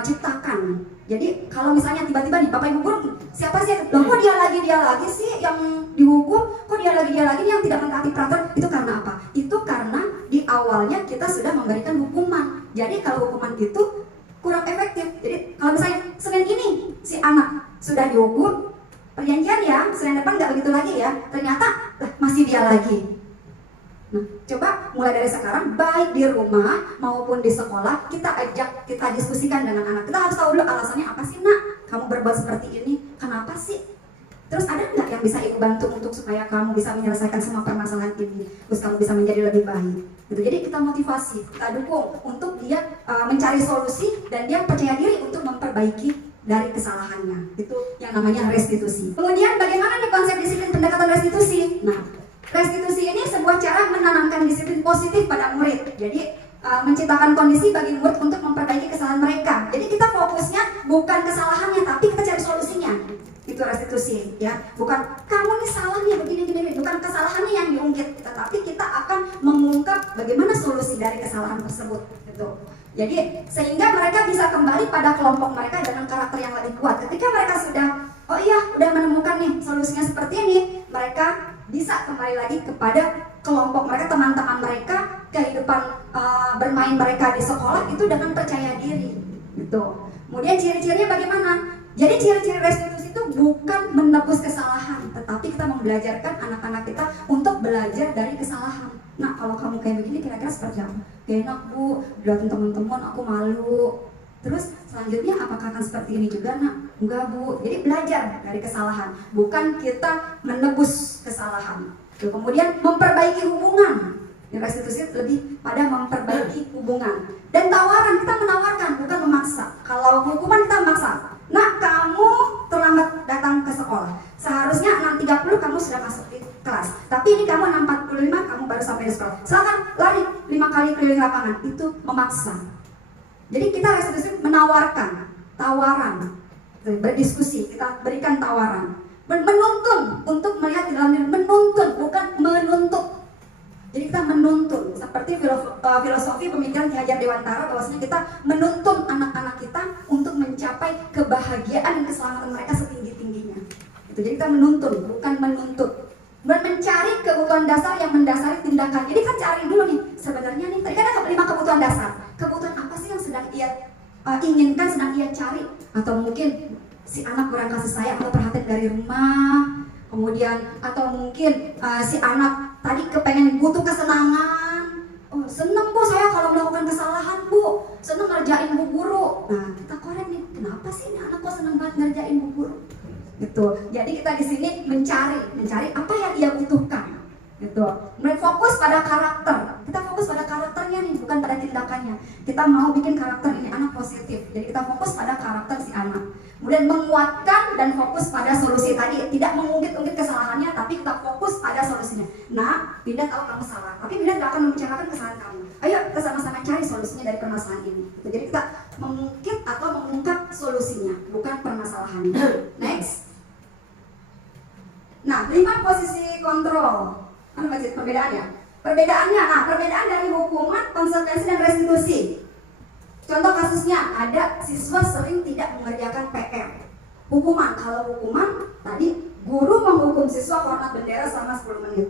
ciptakan. Jadi kalau misalnya tiba-tiba nih Bapak Ibu Guru, siapa sih? Loh kok dia lagi sih yang dihukum? Kok dia lagi yang tidak mentaati peraturan? Itu karena apa? Itu karena di awalnya kita sudah memberikan hukuman. Jadi kalau hukuman itu kurang efektif. Jadi kalau misalnya Senin ini si anak sudah dihukum, perjanjian ya Senin depan nggak begitu lagi ya. Ternyata masih dia lagi. Nah, coba mulai dari sekarang, baik di rumah maupun di sekolah, kita ajak, kita diskusikan dengan anak. Kita harus tahu dulu alasannya apa sih nak, kamu berbuat seperti ini, kenapa sih? Terus ada nggak yang bisa ibu bantu untuk supaya kamu bisa menyelesaikan semua permasalahan ini, terus kamu bisa menjadi lebih baik. Gitu. Jadi kita motivasi, kita dukung untuk dia mencari solusi dan dia percaya diri untuk memperbaiki dari kesalahannya. Itu yang namanya restitusi. Kemudian bagaimana nih konsep disiplin pendekatan restitusi? Nah, restitusi ini sebuah cara menanamkan disiplin positif pada murid. Jadi menciptakan kondisi bagi murid untuk memperbaiki kesalahan mereka. Jadi kita fokusnya bukan kesalahannya, tapi kita cari solusinya. Itu restitusi, ya. Bukan kamu nih salahnya begini, bukan kesalahannya yang diungkit, tetapi kita akan mengungkap bagaimana solusi dari kesalahan tersebut, gitu. Jadi sehingga mereka bisa kembali pada kelompok mereka dengan karakter yang lebih kuat. Ketika mereka sudah, oh iya, udah menemukan nih solusinya seperti ini, mereka bisa kembali lagi kepada kelompok mereka, teman-teman mereka, kehidupan bermain mereka di sekolah itu dengan percaya diri, gitu. Kemudian ciri-cirinya bagaimana? Jadi ciri-ciri restitusi itu bukan menebus kesalahan, tetapi kita membelajarkan anak-anak kita untuk belajar dari kesalahan. Nah, kalau kamu kayak begini kira-kira seperti apa? Gak enak bu, dilihatin teman-teman aku malu. Terus selanjutnya apakah akan seperti ini juga nak? Enggak bu, jadi belajar dari kesalahan, bukan kita menebus kesalahan. Kemudian memperbaiki hubungan. Restitusi lebih pada memperbaiki hubungan. Dan tawaran, kita menawarkan, bukan memaksa. Kalau hukuman kita memaksa. Nah, kamu terlambat datang ke sekolah. Seharusnya 6.30 kamu sudah masuk di kelas. Tapi ini kamu 6.45 kamu baru sampai di sekolah. Silakan lari 5 kali keliling lapangan. Itu memaksa. Jadi kita restitusi menawarkan, tawaran, berdiskusi, kita berikan tawaran. Menuntun untuk melihat di dalam diri, menuntun bukan menuntut. Jadi kita menuntun, seperti filosofi pemikiran Ki Hajar Dewantara, bahwasanya kita menuntun anak-anak kita untuk mencapai kebahagiaan dan keselamatan mereka setinggi-tingginya. Itu jadi kita menuntun, bukan menuntut. Dan mencari kebutuhan dasar yang mendasari tindakan. Jadi kan cari dulu nih, sebenarnya nih tadi kan ada 5 kebutuhan dasar. Kebutuhan apa sih yang sedang ia inginkan, sedang ia cari? Atau mungkin si anak kurang kasih sayang atau perhatian dari rumah, kemudian atau mungkin si anak tadi kepengen butuh kesenangan. Oh, seneng bu saya kalau melakukan kesalahan bu, seneng ngerjain bu guru. Nah kita korek nih, kenapa sih ini anak kok seneng banget ngerjain bu guru? Gitu. Jadi kita di sini mencari apa yang ia butuhkan. Gitu. Fokus pada karakter. Kita fokus pada karakternya nih, bukan pada tindakannya. Kita mau bikin karakter ini anak positif. Jadi kita fokus pada karakter si anak. Kemudian menguatkan dan fokus pada solusi tadi. Tidak mengungkit-ungkit kesalahannya, tapi kita fokus pada solusinya. Nah, Binda tahu kamu salah, tapi Binda tidak akan membicarakan kesalahan kamu. Ayo kita sama-sama cari solusinya dari permasalahan ini. Jadi kita mengungkit atau mengungkap solusinya, bukan permasalahannya. Next. Nah, 5 posisi kontrol. Kan baca perbedaannya. Perbedaan dari hukuman, konsekuensi, dan restitusi. Contoh kasusnya, ada siswa sering tidak mengerjakan PR. Hukuman, kalau hukuman tadi guru menghukum siswa hormat bendera selama 10 menit.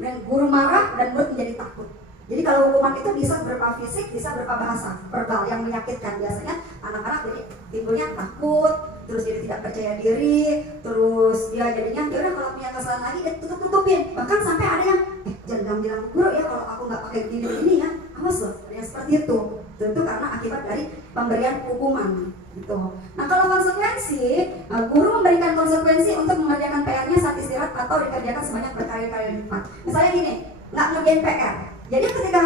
Dan guru marah dan murid menjadi takut. Jadi kalau hukuman itu bisa berupa fisik, bisa berupa bahasa, verbal yang menyakitkan. Biasanya anak-anak jadi timbulnya takut, terus jadi tidak percaya diri, terus dia jadinya yaudah kalau punya kesalahan lagi dia tutup-tutupin. Bahkan sampai ada yang jangan bilang guru ya kalau aku nggak pakai gini ya, awas loh, ada yang seperti itu. Tentu karena akibat dari pemberian hukuman gitu. Nah kalau konsekuensi, guru memberikan konsekuensi untuk mengerjakan PR-nya saat istirahat atau dikerjakan sebanyak berkali-kali lipat. Misalnya gini, nggak ngerjain PR. Jadi ketika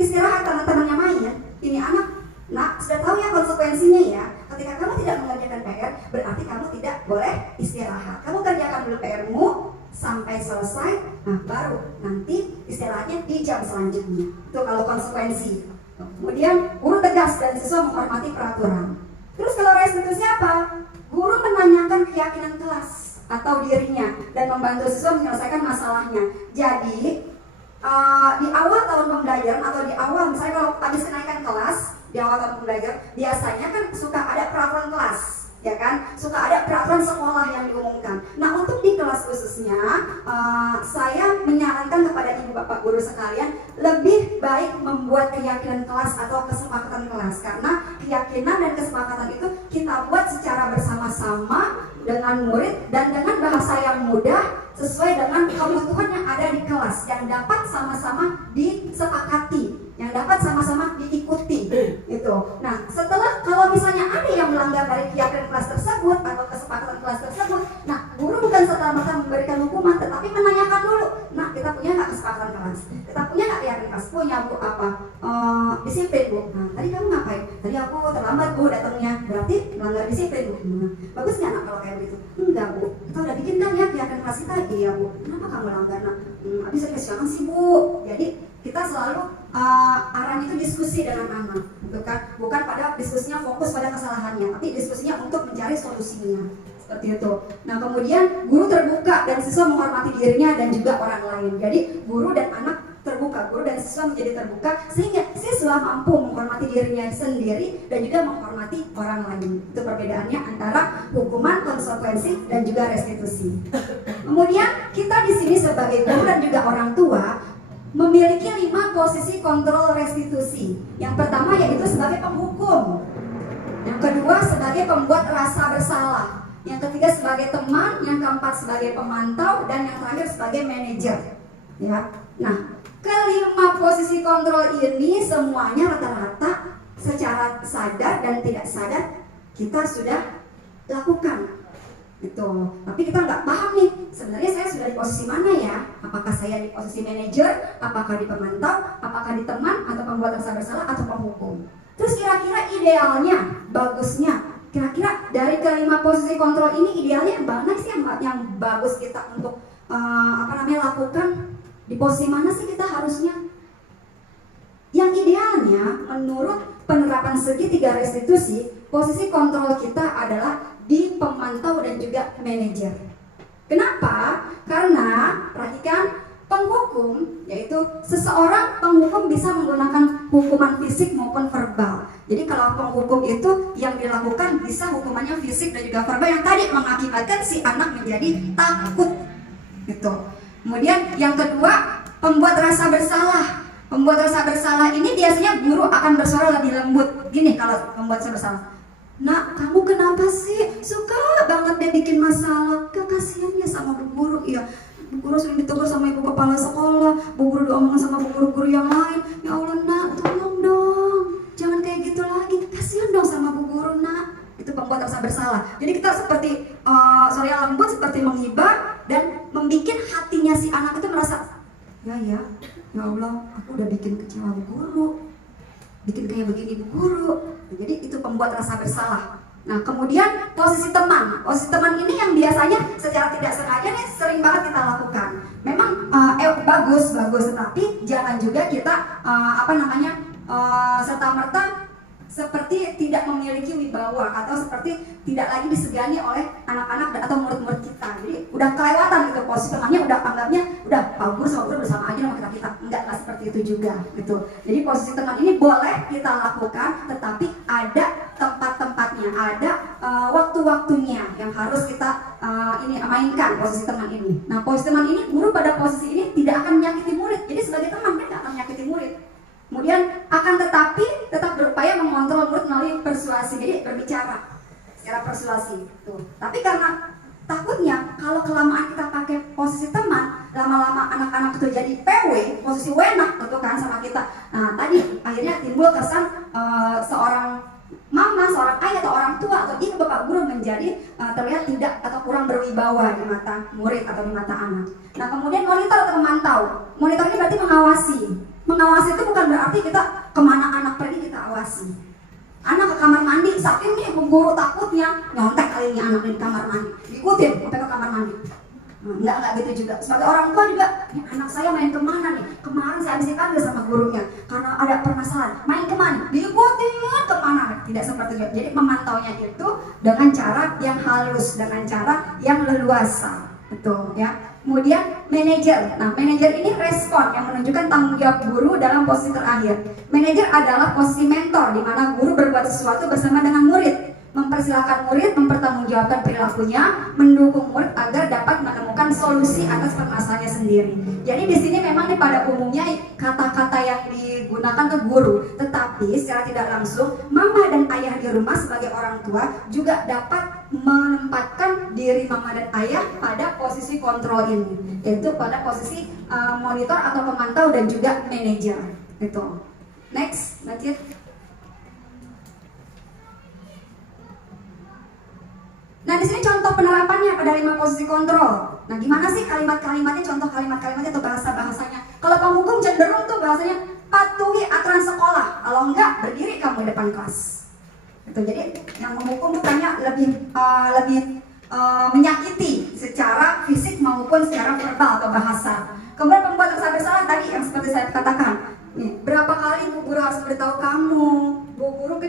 istirahat teman-temannya main, ini anak, nah sudah tahu ya konsekuensinya ya. Ketika kamu tidak mengerjakan PR, berarti kamu tidak boleh istirahat. Kamu kerjakan dulu PR-mu sampai selesai, nah baru nanti istirahatnya di jam selanjutnya. Itu kalau konsekuensi. Kemudian guru tegas dan siswa menghormati peraturan. Terus kalau restitusi apa? Guru menanyakan keyakinan kelas atau dirinya dan membantu siswa menyelesaikan masalahnya. Jadi di awal tahun pembelajaran atau di awal misalnya kalau habis kenaikan kelas, di awal tahun pembelajaran biasanya kan suka ada peraturan kelas, ya kan? Suka ada peraturan sekolah yang diumumkan. Nah untuk di kelas khususnya, saya menyarankan kepada ibu bapak guru sekalian lebih baik membuat keyakinan kelas atau kesepakatan kelas, karena keyakinan dan kesepakatan itu kita buat secara bersama-sama dengan murid dan dengan bahasa yang mudah sesuai dengan kebutuhan yang ada di kelas, yang dapat sama-sama disepakati, yang dapat sama-sama diikuti gitu. Nah setelah kalau misalnya ada yang melanggar dari keyakinan kelas tersebut atau kesepakatan kelas tersebut, nah guru bukan serta-merta memberikan hukuman, tetapi menanyakan dulu, nah kita punya nggak kesepakatan kelas, kita punya nggak keyakinan kelas, punya bu apa, disiplin bu, nah tadi kamu ngapain, tadi aku terlambat bu datangnya, berarti melanggar disiplin bu. Bagus nggak nak kalau kayak begitu? Enggak bu, kita udah bikin kan ya keyakinan kelas kita. Iya bu, kenapa kamu langgar nak? Habis kesiangan sih bu. Jadi kita selalu arahnya itu diskusi dengan anak, gitu kan? Bukan pada diskusinya fokus pada kesalahannya, tapi diskusinya untuk mencari solusinya, seperti itu. Nah kemudian guru terbuka dan siswa menghormati dirinya dan juga orang lain. Jadi guru dan anak terbuka, guru dan siswa menjadi terbuka sehingga siswa mampu menghormati dirinya sendiri dan juga menghormati orang lain. Itu perbedaannya antara hukuman, konsekuensi, dan juga restitusi. Kemudian kita di sini sebagai guru dan juga orang tua memiliki 5 posisi kontrol restitusi. Yang pertama yaitu sebagai penghukum, yang kedua sebagai pembuat rasa bersalah, yang ketiga sebagai teman, yang keempat sebagai pemantau, dan yang terakhir sebagai manajer. Ya, nah kelima posisi kontrol ini semuanya rata-rata secara sadar dan tidak sadar kita sudah lakukan. Gitu. Tapi kita nggak paham nih, sebenarnya saya sudah di posisi mana ya? Apakah saya di posisi manajer, apakah di pemantau, apakah di teman, atau pembuat rasa bersalah, atau penghukum? Terus kira-kira idealnya, bagusnya, kira-kira dari kelima posisi kontrol ini idealnya mana sih yang bagus kita untuk lakukan? Di posisi mana sih kita harusnya? Yang idealnya menurut penerapan segitiga restitusi, posisi kontrol kita adalah di pemantau dan juga manajer. Kenapa? Karena perhatikan, penghukum yaitu seseorang penghukum bisa menggunakan hukuman fisik maupun verbal. Jadi kalau penghukum itu yang dilakukan bisa hukumannya fisik dan juga verbal yang tadi mengakibatkan si anak menjadi takut. Gitu. Kemudian yang kedua, pembuat rasa bersalah. Pembuat rasa bersalah ini biasanya guru akan bersuara lebih lembut. Gini kalau pembuat rasa bersalah. Nak, kamu kenapa sih? Suka banget deh bikin masalah. Kasihan ya sama bu guru. Iya, bu guru sering ditegur sama ibu kepala sekolah. Bu guru diomongin sama bu guru-guru yang lain. Ya Allah nak, tolong dong. Jangan kayak gitu lagi. Kasihan dong sama bu guru nak. Itu pembuat rasa bersalah. Jadi kita seperti suara lembut, seperti menghibah dan membuat hatinya si anak itu merasa, ya Allah, aku udah bikin kecewa bu guru, bikin kayak begini bu guru. Jadi itu pembuat rasa bersalah. Nah kemudian posisi teman. Posisi teman ini yang biasanya secara tidak sengaja nih sering banget kita lakukan. Memang bagus, tetapi jangan juga kita serta-merta seperti tidak memiliki wibawa atau seperti tidak lagi disegani oleh anak-anak atau murid-murid kita. Jadi udah kelewatan gitu, posisi temannya udah anggapnya udah Pak Guru sama Guru bersama aja sama kita. Enggak seperti itu juga gitu. Jadi posisi teman ini boleh kita lakukan, tetapi ada tempat-tempatnya, ada waktu-waktunya yang harus kita mainkan posisi teman ini. Nah posisi teman ini, guru pada posisi ini tidak akan menyakiti murid. Jadi sebagai teman dia tidak akan menyakiti murid. Kemudian akan tetapi tetap berupaya mengontrol murid melalui persuasi, jadi berbicara secara persuasi. Tuh. Tapi karena takutnya kalau kelamaan kita pakai posisi teman, lama-lama anak-anak itu jadi PW, posisi wenak tentu kan sama kita. Nah tadi akhirnya timbul kesan seorang mama, seorang ayah atau orang tua atau ibu bapak guru menjadi terlihat tidak atau kurang berwibawa di mata murid atau di mata anak. Nah kemudian monitor atau memantau. Monitor ini berarti mengawasi. Mengawasi itu bukan berarti kita kemana anak pergi kita awasi. Anak ke kamar mandi, saking nih guru takutnya nyontek kali ini anak di kamar mandi, diikutin sampai ke kamar mandi. Enggak gitu juga. Sebagai orang tua juga, anak saya main kemana nih? Kemarin saya habis dipanggil sama gurunya karena ada permasalahan. Main kemana? Diikutin kemana? Tidak seperti itu. Jadi memantaunya itu dengan cara yang halus, dengan cara yang leluasa, betul ya. Kemudian manajer. Nah, manajer ini respon yang menunjukkan tanggung jawab guru dalam posisi terakhir. Manajer adalah posisi mentor di mana guru berbuat sesuatu bersama dengan murid, mempersilahkan murid mempertanggungjawabkan perilakunya, mendukung murid agar dapat menemukan solusi atas permasalahannya sendiri. Jadi di sini memang pada umumnya kata-kata yang digunakan ke guru, tetapi secara tidak langsung mama dan ayah di rumah sebagai orang tua juga dapat menempatkan diri mama dan ayah pada posisi kontrol ini, yaitu pada posisi monitor atau pemantau dan juga manajer. Itu. Next, lanjut. Nah di sini contoh penerapannya pada 5 posisi kontrol. Nah gimana sih kalimat-kalimatnya, contoh kalimat-kalimatnya atau bahasa-bahasanya? Kalau penghukum cenderung tuh bahasanya patuhi aturan sekolah, kalau enggak berdiri kamu di depan kelas. Itu jadi yang menghukum bukannya lebih menyakiti secara fisik maupun secara verbal atau bahasa. Kemudian pembuat rasa bersalah tadi yang seperti saya katakan. Nih, berapa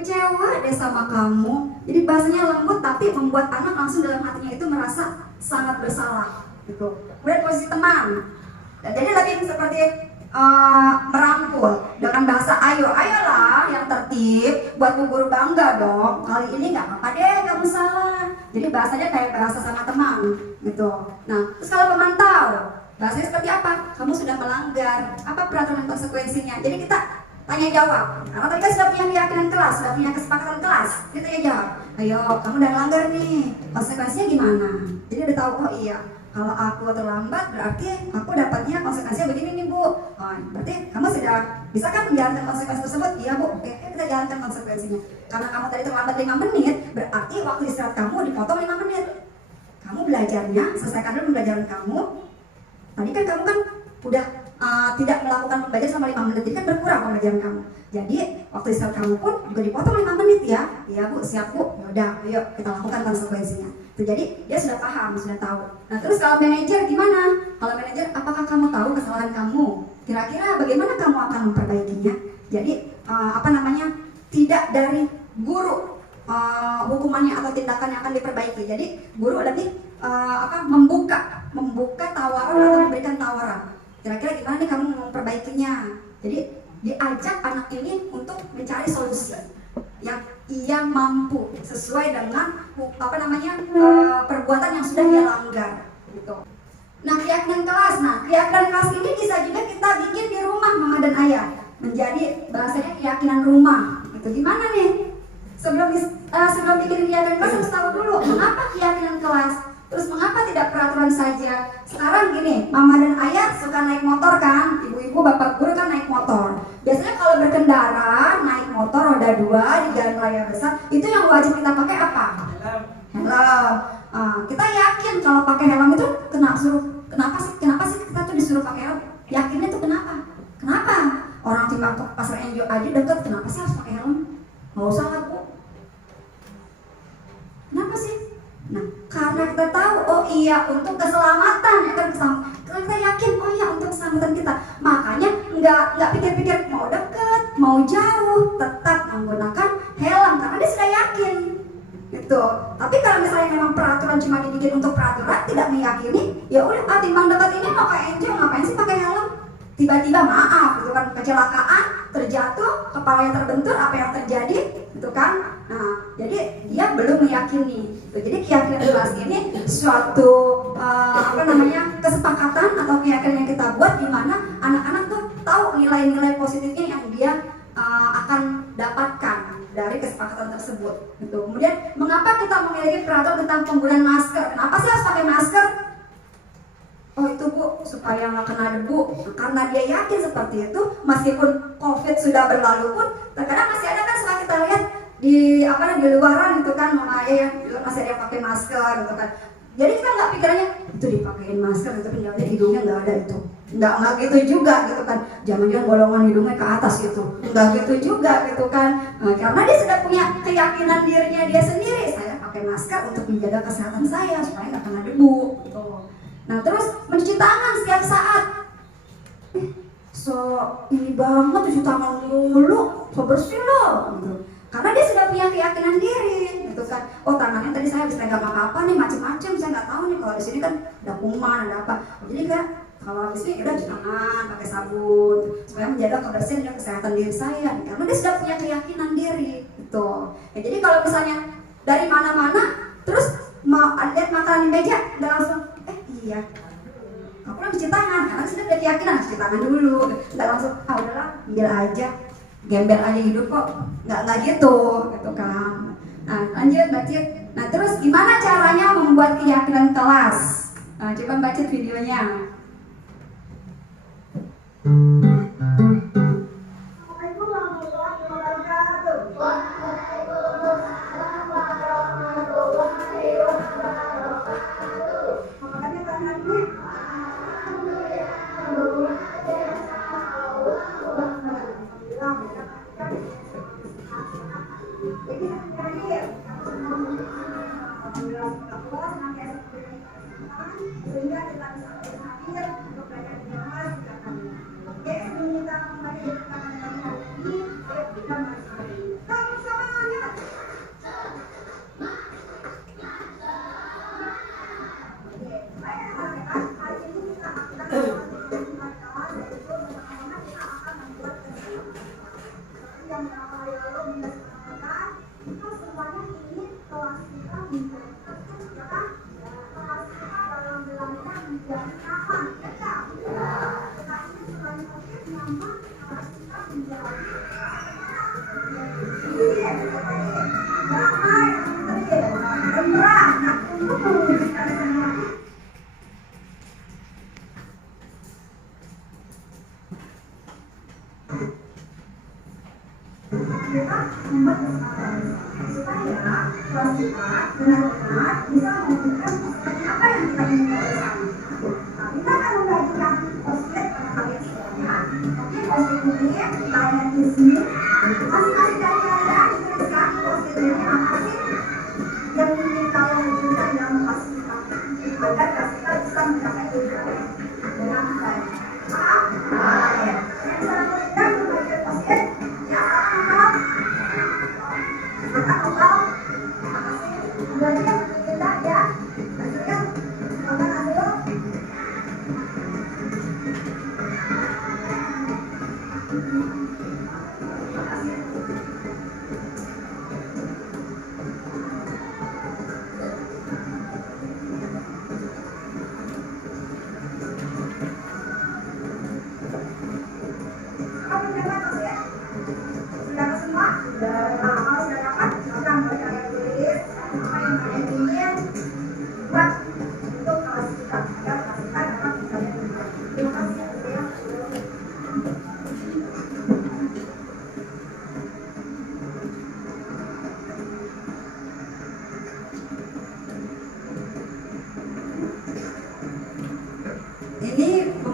kecewa deh sama kamu. Jadi bahasanya lembut tapi membuat anak langsung dalam hatinya itu merasa sangat bersalah gitu. Kemudian posisi teman, jadi lebih seperti merangkul dengan bahasa ayolah yang tertib, buat Bu Guru bangga dong. Kali ini nggak apa-apa deh kamu salah. Jadi bahasanya kayak bahasa sama teman gitu. Nah, terus kalau pemantau, bahasanya seperti apa? Kamu sudah melanggar, apa peraturan dan konsekuensinya? Jadi kita tanya jawab. Karena tadi kan sudah punya keyakinan kelas, sudah punya kesepakatan kelas. Kita tanya jawab. Ayo, kamu udah melanggar nih. Konsekuensinya gimana? Jadi udah tahu, oh iya. Kalau aku terlambat berarti aku dapatnya konsekuensinya begini nih Bu. Oh, berarti kamu sudah bisa kan menjalankan konsekuensi tersebut? Iya Bu, oke kita jalankan konsekuensinya. Karena kamu tadi terlambat 5 menit, berarti waktu istirahat kamu dipotong 5 menit. Kamu belajarnya, selesaikan dulu pembelajaran kamu. Tadi kan kamu kan udah tidak melakukan pembelajaran selama 5 menit, jadi kan berkurang pembelajaran kamu. Jadi waktu istirahat kamu pun juga dipotong 5 menit ya. Iya Bu, siap Bu. Yaudah, ayo kita lakukan konsekuensinya. Jadi dia sudah paham, sudah tahu. Nah terus kalau manajer gimana? Kalau manajer, apakah kamu tahu kesalahan kamu? Kira-kira bagaimana kamu akan memperbaikinya? Jadi tidak dari guru hukumannya atau tindakan yang akan diperbaiki. Jadi guru lebih membuka tawaran atau memberikan tawaran. Kira-kira gimana nih kamu memperbaikinya? Jadi diajak anak ini untuk mencari solusi yang ia mampu sesuai dengan perbuatan yang sudah dia langgar gitu. Nah, keyakinan kelas ini bisa juga kita bikin di rumah mama dan ayah, menjadi bahasanya keyakinan rumah. Gitu. Gimana nih? Sebelum bikin keyakinan kelas harus tahu dulu mengapa keyakinan kelas. Terus mengapa tidak peraturan saja? Sekarang gini, mama dan ayah suka naik motor kan? Ibu-ibu, bapak guru kan naik motor. Biasanya kalau berkendara, naik motor roda 2 di jalan raya besar, itu yang wajib kita pakai apa? Helm. Kita yakin kalau pakai helm itu kenapa sih kita tuh disuruh pakai helm? Yakinnya tuh kenapa? Kenapa? Orang cuma ke pasar NGO aja deket, kenapa sih harus pakai helm? Nggak usah lah Bu. Kenapa sih? Nah, karena kita tahu, oh iya untuk keselamatan ya kan, karena kita yakin, oh iya untuk keselamatan kita, makanya nggak pikir-pikir mau deket, mau jauh, tetap menggunakan helm karena dia sudah yakin, gitu. Tapi kalau misalnya memang peraturan cuma dibikin untuk peraturan, tidak meyakini, ya udah, timbang dekat ini mau kayak enjoy, ngapain sih pakai helm? Tiba-tiba maaf, gitu kan, kecelakaan, terjatuh, kepalanya terbentur, apa yang terjadi, gitu kan? Nah, jadi dia belum meyakini. Jadi keyakinan kelas ini suatu kesepakatan atau keyakinan yang kita buat di mana anak-anak tuh tahu nilai-nilai positifnya yang dia akan dapatkan dari kesepakatan tersebut. Gitu. Kemudian, mengapa kita memiliki peraturan tentang penggunaan masker? Kenapa sih harus pakai masker? Oh itu Bu, supaya nggak kena debu. Karena dia yakin seperti itu, meskipun COVID sudah berlalu pun, terkadang masih ada kan setelah kita lihat di luaran gitu kan, mama ayah ya, masih ada yang pakai masker gitu kan. Jadi kita nggak pikirannya itu dipakein masker gitu kan, jangan hidungnya nggak ada itu. Nggak gitu juga gitu kan. Jangan-jangan bolongan hidungnya ke atas gitu. Nggak gitu juga gitu kan. Nah, karena dia sudah punya keyakinan dirinya dia sendiri. Saya pakai masker untuk menjaga kesehatan saya supaya nggak kena debu. Gitu. Nah terus mencuci tangan setiap saat. Ini banget cuci tangan mulu, so bersih loh. Gitu. Karena dia sudah punya keyakinan diri, gitu kan. Oh tangannya tadi saya habis pegang apa-apa nih, macam-macam, saya nggak tahu nih kalau di sini kan ada kuman, ada apa. Jadi kan kalau habis ini udah cuci tangan, pakai sabun, supaya menjaga kebersihan dan kesehatan diri saya. Karena dia sudah punya keyakinan diri, gitu. Ya, jadi kalau misalnya dari mana-mana, terus mau lihat makanan di meja, udah langsung, iya, aku udah cuci tangan, karena sudah punya keyakinan cuci tangan dulu, nggak langsung, udahlah, ambil aja. Gembel aja hidup kok, nggak gitu kan. Nah lanjut Mbak Cit. Nah terus gimana caranya membuat keyakinan kelas? Nah, coba Mbak Cit videonya.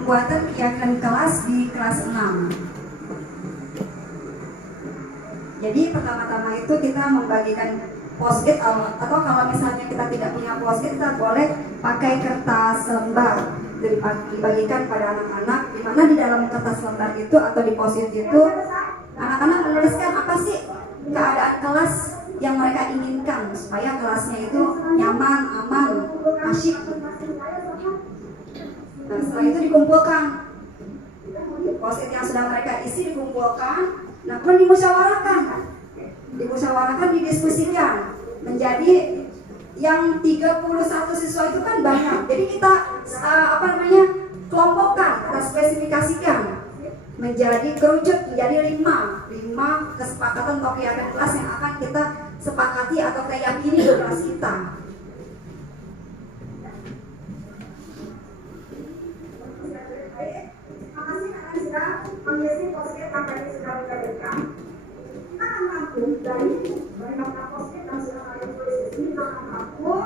pembuatan kegiatan kelas di kelas 6. Jadi pertama-tama itu kita membagikan post-it atau kalau misalnya kita tidak punya post-it, kita boleh pakai kertas lembar. Itu dibagikan pada anak-anak, di mana di dalam kertas lembar itu atau di post-it itu anak-anak menuliskan apa sih keadaan kelas yang mereka inginkan supaya kelasnya itu nyaman, aman, asyik. Nah, setelah itu dikumpulkan post-it yang sudah mereka isi, dikumpulkan, nah kemudian dimusyawarahkan, didiskusikan menjadi yang 31 siswa itu kan banyak. Jadi kita kelompokkan, kita spesifikasikan menjadi kerucut menjadi 5 kesepakatan atau keyakinan kelas yang akan kita sepakati atau keyakini di kelas kita. Mengisi post-it apa yang sudah kita berikan, kita akan rangkum dari beberapa post-it yang sudah kalian tulis di sini, kita akan rangkum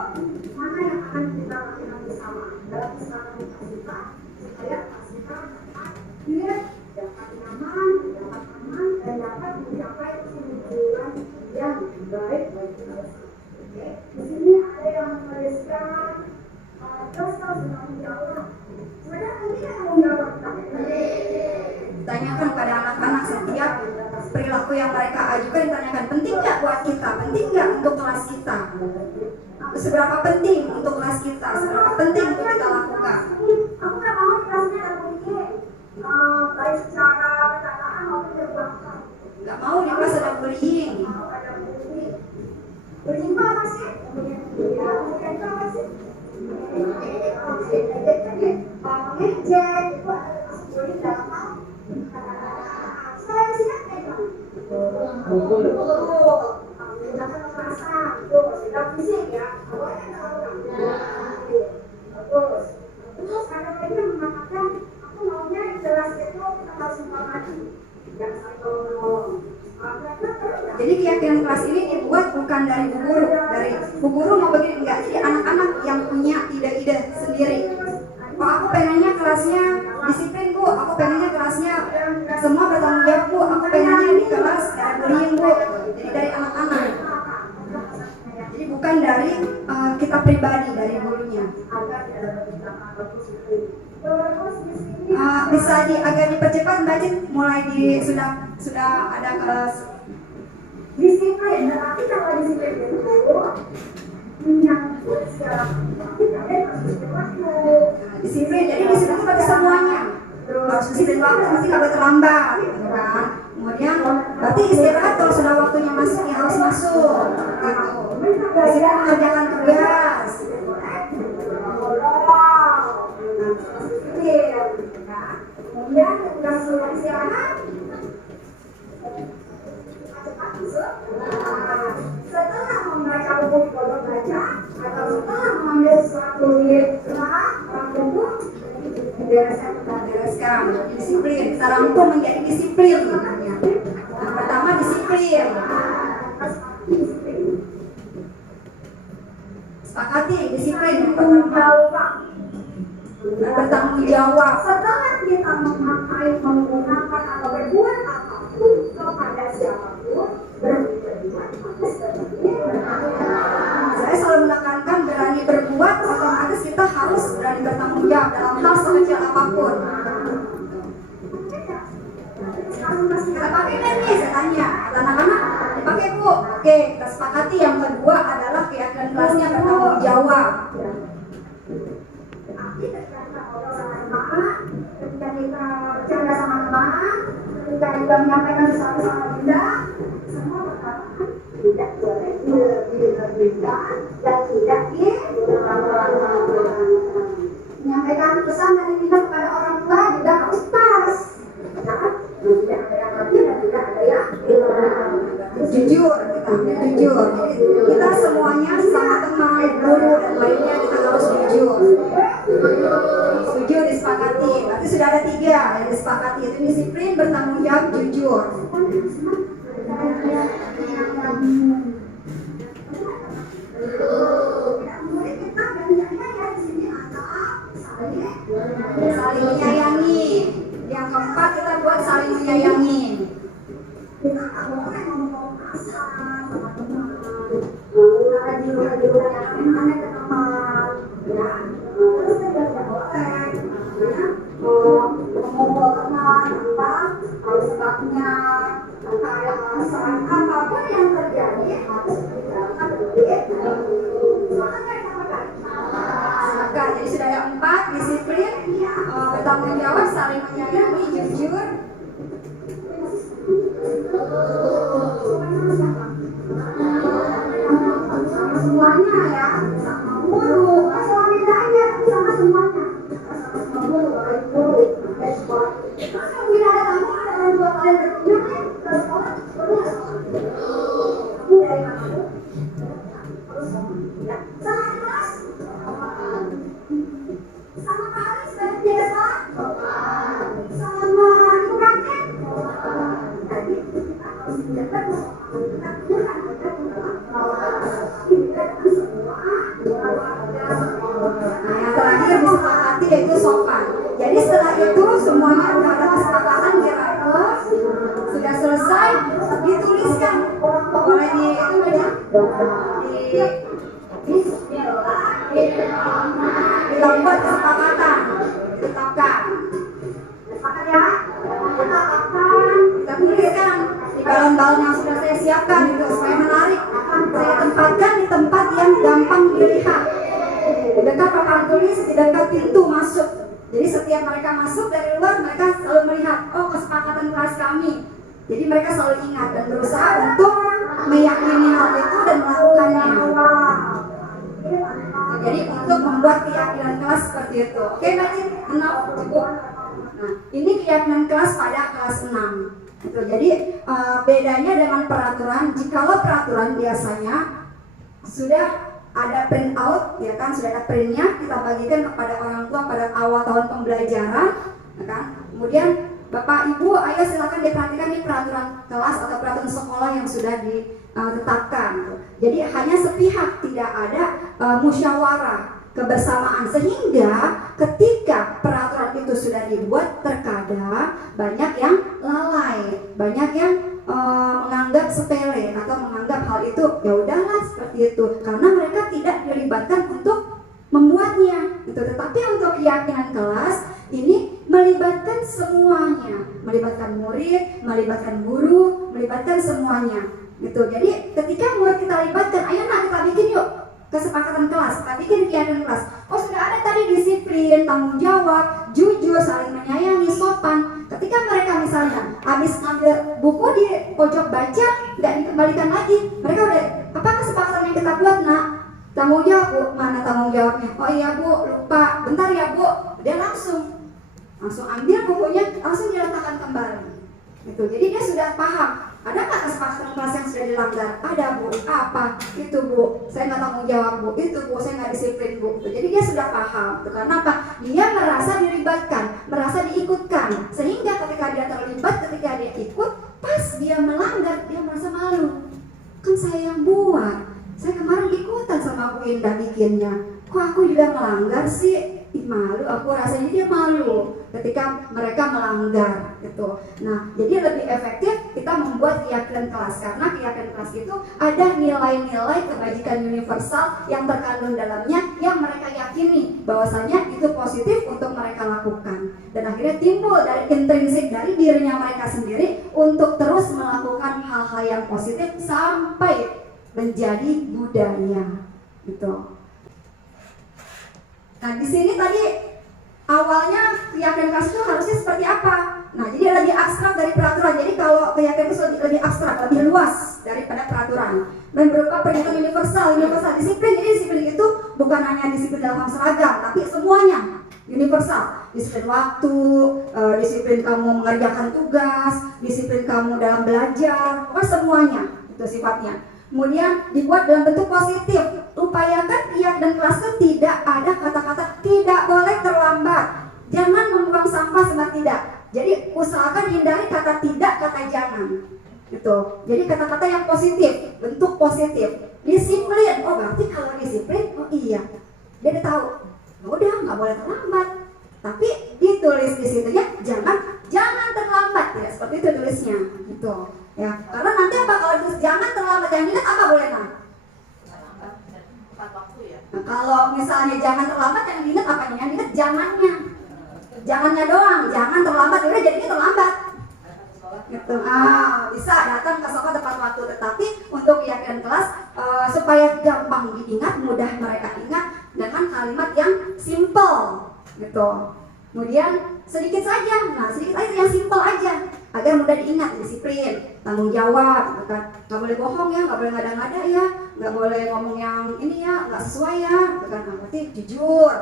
mana yang akan kita lakukan bersama dalam kesempatan kita supaya kita dapat clear, dapat nyaman, dapat aman, dan dapat mencapai tujuan yang baik bagi kita. Oke, di sini ada yang menuliskan terus tanggung jawab. Sebenarnya ini yang tanggung jawab kita. Tanyakan pada anak-anak setiap perilaku yang mereka ajukan, ditanyakan penting nggak buat kita, penting nggak untuk kelas kita, seberapa penting untuk kelas kita, seberapa penting untuk kita lakukan. Aku nggak mau di kelasnya ada bullying, baik secara perkataan maupun berbahasa. Nggak mau di kelas ada bullying. Ada bullying. Bullying itu apa sih? Bullying itu apa sih? Mengejek itu adalah bullying dalam hal saya sih kan pukul tindakan kekerasan itu sudah fisik ya, terus ada lagi yang mengatakan aku maunya di kelas itu kita harus menghormati yang satu. Jadi keyakinan kelas ini dibuat bukan dari bu guru mau begini, enggak. Jadi anak-anak yang punya ide-ide sendiri. Oh, aku pengennya kelasnya disiplin bu, aku pengennya kelasnya semua bertanggung jawab bu, aku pengennya di kelas gak ada bullying bu. Jadi dari anak-anak. Jadi bukan dari kita pribadi, dari gurunya. Bisa agak dipercepat Mbak Cid, mulai sudah ada kelas disiplin. Tapi kalau disiplin itu menyangkut segala disiplin. Jadi disiplin itu berarti semuanya. Harus disiplin waktu, pasti nggak boleh terlambat, gitu kan. Kemudian berarti istirahat kalau sudah waktunya masuk ya harus masuk. Gitu. Disiplin mengerjakan tugas. Kemudian ketika sudah istirahat, setelah membaca buku di pojok baca atau setelah mengambil suatu buku, bereskan, disiplin. Kita rangkum menjadi disiplin. Yang pertama disiplin. Sepakati disiplin. Bertanggung jawab. Setelah kita memakai, menggunakan atau berbuat apapun kepada siapapun, Saya selalu menekankan berani berbuat, otomatis kita harus berani bertanggung jawab dalam hal sekecil apapun. Kita pakai nih, saya tanya, kata anak-anak, dipakai bu. Oke, kita sepakati yang kedua adalah keyakinan kelasnya bertanggung jawab. Ketika kita ngobrol sama teman, ketika kita bercanda sama teman, ketika kita menyampaikan sesuatu sama bunda, semua berkata tidak boleh dilebih-lebihkan dan tidak menyampaikan pesan dari kita kepada orang tua juga harus pas. Tidak ada yang lebih dan tidak ada yang Jujur, jujur. Kita semuanya sama teman, guru dan lainnya kita harus jujur. Setuju, disepakati. Berarti sudah ada 3 yang disepakati, yaitu disiplin, bertanggung jawab, jujur. Saling menyayangi. yang keempat kita buat saling menyayangi. Kita nggak boleh ngomong kasar sama teman. Lagi yang aneh-aneh ke teman, ya. Terus kita nggak boleh, ya. Mengumpul teman, apa? Kalau sebabnya kayak alasan apapun yang terjadi harus dijalankan dengan Maka jadi sudah ada 4, disiplin, bertanggung jawab, saling menyayangi, jujur. semuanya ya, sama guru, sama bedanya, sama semuanya, sama guru, baik guru, baik sekolah. Terus kalau tidak ada tamu, ada orang tua kalian berkunjung kan, ke sekolah, kamu dari mana bu? Terus ya, sama kelas, sama Pak Haris dari penjaga sekolah, sama ibu kakek. Jadi kita harus menjaga kita bukan Nah, yang terakhir disepakati yaitu sopan. Jadi setelah itu semuanya udah ada kesepakatan di rapat, sudah selesai, dituliskan. Boleh di itu aja di lembar kesepakatan ditetapkan. sepakat ya, Kita tuliskan di balon-balon yang sudah saya siapkan itu supaya menarik. Saya tempatkan di tempat yang gampang dilihat. Di dekat papan tulis, di dekat pintu masuk. Jadi setiap mereka masuk dari luar, mereka selalu melihat, oh kesepakatan kelas kami. Jadi mereka selalu ingat dan berusaha untuk meyakini hal itu dan melakukannya. Jadi untuk membuat keyakinan kelas seperti itu. Oke, Najib, enough, cukup. Nah, ini keyakinan kelas pada kelas 6. Gitu. Jadi bedanya dengan peraturan, jikalau peraturan biasanya sudah ada print out, ya kan, sudah ada printnya, kita bagikan kepada orang tua pada awal tahun pembelajaran, ya kan. Kemudian Bapak Ibu, ayo silakan diperhatikan nih peraturan kelas atau peraturan sekolah yang sudah ditetapkan. Jadi hanya sepihak, tidak ada musyawarah kebersamaan, sehingga ketika peraturan itu sudah dibuat terkadang banyak yang lalai, banyak yang menganggap sepele atau menganggap hal itu ya udahlah seperti itu karena mereka tidak dilibatkan untuk membuatnya gitu. Tetapi untuk keyakinan kelas ini melibatkan semuanya, melibatkan murid, melibatkan guru, melibatkan semuanya gitu. Jadi ketika murid kita libatkan, ayo nak kita bikin yuk kesepakatan kelas, kita bikin keyakinan kelas. Oh sudah ada tadi disiplin, tanggung jawab, jujur, saling menyayangi, sopan. Ketika mereka misalnya habis ngambil buku di pojok baca, nggak dikembalikan lagi, mereka udah apa kesepakatan yang kita buat nak? Tanggung jawab bu, mana tanggung jawabnya? Oh iya bu, lupa, bentar ya bu. Dia langsung ambil bukunya, langsung diletakkan kembali. Gitu. Jadi dia sudah paham. Ada nggak kesepakatan kelas yang sudah dilanggar? Ada bu, apa? Itu bu, saya nggak tanggung jawab bu, itu bu, saya nggak disiplin bu. Jadi dia sudah paham. Karena apa? Dia merasa dilibatkan, merasa diikutkan. Sehingga ketika dia terlibat, ketika dia ikut, pas dia melanggar, dia merasa malu. Kan saya yang buat, saya kemarin ikutan sama Bu Indah bikinnya. Kok aku juga melanggar sih? Malu, aku rasanya dia malu ketika mereka melanggar gitu. Nah, jadi lebih efektif kita membuat keyakinan kelas karena keyakinan kelas itu ada nilai-nilai kebajikan universal yang terkandung dalamnya yang mereka yakini bahwasanya itu positif untuk mereka lakukan dan akhirnya timbul dari intrinsik dari dirinya mereka sendiri untuk terus melakukan hal-hal yang positif sampai menjadi budaya gitu. Nah, di sini tadi awalnya keyakinan kelas itu harusnya seperti apa? Nah, jadi lebih abstrak dari peraturan. Jadi kalau keyakinan itu lebih abstrak, lebih luas daripada peraturan. Dan berupa pernyataan universal disiplin. Jadi disiplin itu bukan hanya disiplin dalam hal seragam, tapi semuanya universal. Disiplin waktu, disiplin kamu mengerjakan tugas, disiplin kamu dalam belajar, semuanya itu sifatnya. Kemudian dibuat dalam bentuk positif. Upayakan keyakinan kelas itu tidak ada kata-kata tidak boleh terlambat. Jangan membuang sampah sebab tidak. Jadi usahakan hindari kata tidak, kata jangan. Gitu. Jadi kata-kata yang positif, bentuk positif. Disiplin. Oh berarti kalau disiplin, oh iya. Dia tahu. Ya udah nggak boleh terlambat. Tapi ditulis di situnya jangan jangan terlambat, tidak seperti itu tulisnya, gitu. Ya, karena nanti apa kalau tulis jangan terlambat, yang dilihat apa boleh nah? Nah, kalau misalnya jangan terlambat, yang dilihat apa? Yang dilihat jangannya, jangannya doang, jangan terlambat, udah jadinya terlambat. Gitu. Bisa datang ke sekolah tepat waktu, tetapi untuk keyakinan kelas supaya gampang diingat, mudah mereka ingat dengan kalimat yang simple, gitu. Kemudian sedikit saja, sedikit aja yang simple aja agar mudah diingat, disiplin, tanggung jawab, gitu kan. Nggak boleh bohong ya, nggak boleh ngada-ngada ya, nggak boleh ngomong yang ini ya, nggak sesuai ya, gitu kan. Berarti jujur.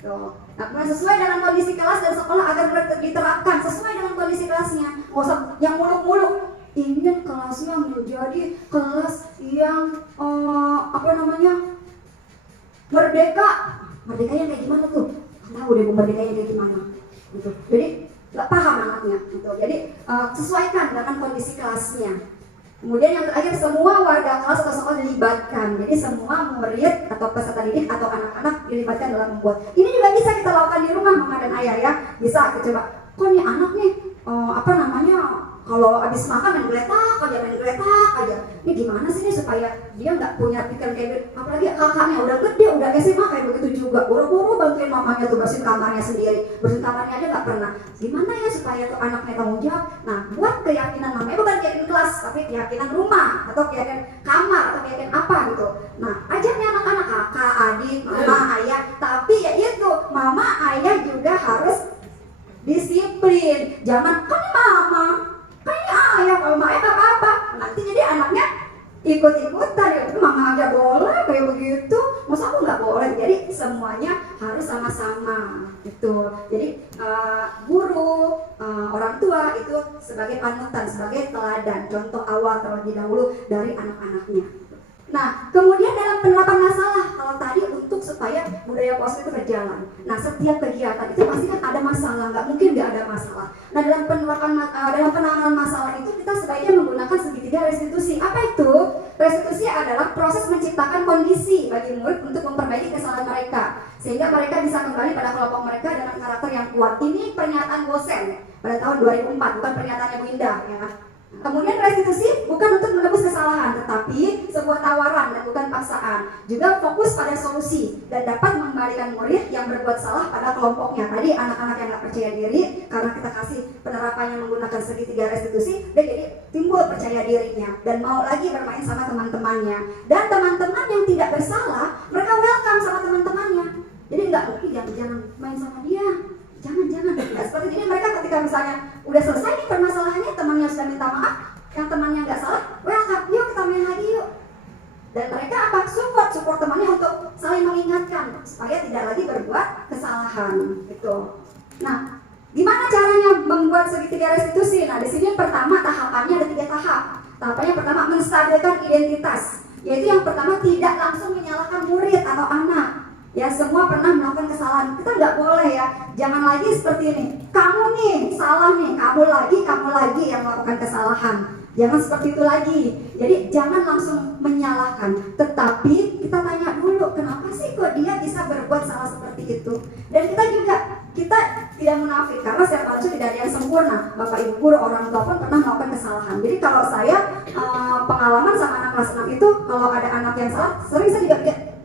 Nah, sesuai dengan kondisi kelas dan sekolah agar diterapkan sesuai dengan kondisi kelasnya. Nggak usah yang muluk-muluk. Ingin kelasnya menjadi kelas yang merdeka. Merdekanya kayak gimana tuh? Tahu deh merdekanya kayak gimana. Gitu. Jadi nggak paham anaknya. Gitu. Jadi sesuaikan dengan kondisi kelasnya. Kemudian yang terakhir, semua warga kelas atau sekolah dilibatkan. Jadi semua murid atau peserta didik atau anak-anak dilibatkan dalam membuat. Ini juga bisa kita lakukan di rumah, mama dan ayah ya. Bisa kita coba. Kok nih anak nih kalau habis makan main geletak aja. Ini gimana sih nih supaya dia nggak punya pikiran kayak gitu. Apalagi kakaknya udah gede, udah SMA kayak begitu juga. Buru-buru bantuin mamanya tuh bersihin kamarnya sendiri. Bersihin kamarnya aja nggak pernah. Gimana ya supaya tuh anaknya tanggung jawab. Nah, buat keyakinan mamanya, bukan keyakinan kelas, tapi keyakinan rumah atau keyakinan kamar atau keyakinan apa gitu. Nah, ajarnya anak-anak, kakak, adik, mama, ayah. Tapi ya itu, mama, ayah juga harus disiplin. Jangan kan mama, kan ayah, kalau ayah gak apa-apa. Nanti jadi anaknya ikut-ikutan ya, mama aja boleh kayak begitu, masa aku nggak boleh? Jadi semuanya harus sama-sama gitu. Jadi guru, orang tua itu sebagai panutan, sebagai teladan, contoh awal terlebih dahulu dari anak-anaknya. Nah, kemudian dalam penerapan masalah, kalau tadi untuk supaya budaya positif itu berjalan. Nah, setiap kegiatan itu pasti kan ada masalah, nggak mungkin nggak ada masalah. Nah, dalam penanganan masalah itu kita sebaiknya menggunakan segitiga restitusi. Apa itu? Restitusi adalah proses menciptakan kondisi bagi murid untuk memperbaiki kesalahan mereka, sehingga mereka bisa kembali pada kelompok mereka dengan karakter yang kuat. Ini pernyataan Gosen pada tahun 2004, bukan pernyataannya Bu Indah, ya. Kemudian restitusi bukan untuk menebus kesalahan, tetapi sebuah tawaran dan bukan paksaan. Juga fokus pada solusi dan dapat mengembalikan murid yang berbuat salah pada kelompoknya. Tadi anak-anak yang nggak percaya diri, karena kita kasih penerapannya menggunakan segitiga restitusi, dia jadi timbul percaya dirinya dan mau lagi bermain sama teman-temannya. Dan teman-teman yang tidak bersalah, mereka welcome sama teman-temannya. Jadi nggak mungkin jangan main sama dia. Jangan. Nah, seperti ini mereka ketika misalnya udah selesai nih permasalahannya, temannya sudah minta maaf, yang temannya nggak salah, welcome, yuk kita main lagi yuk. Dan mereka support temannya untuk saling mengingatkan supaya tidak lagi berbuat kesalahan gitu. Nah, gimana caranya membuat segitiga restitusi? Nah, di sini yang pertama tahapannya ada 3 tahap. Tahapannya pertama menstabilkan identitas, yaitu yang pertama tidak langsung menyalahkan murid atau anak. Ya, semua pernah melakukan kesalahan. Kita nggak boleh ya, jangan lagi seperti ini. Kamu nih salah nih, kamu lagi yang melakukan kesalahan. Jangan seperti itu lagi. Jadi jangan langsung menyalahkan, tetapi kita tanya dulu, kenapa sih kok dia bisa berbuat salah seperti itu? Dan kita tidak munafik, karena setiap manusia tidak ada yang sempurna. Bapak ibu guru, orang tua pun pernah melakukan kesalahan. Jadi kalau saya pengalaman sama anak kelas 6 itu, kalau ada anak yang salah, sering saya juga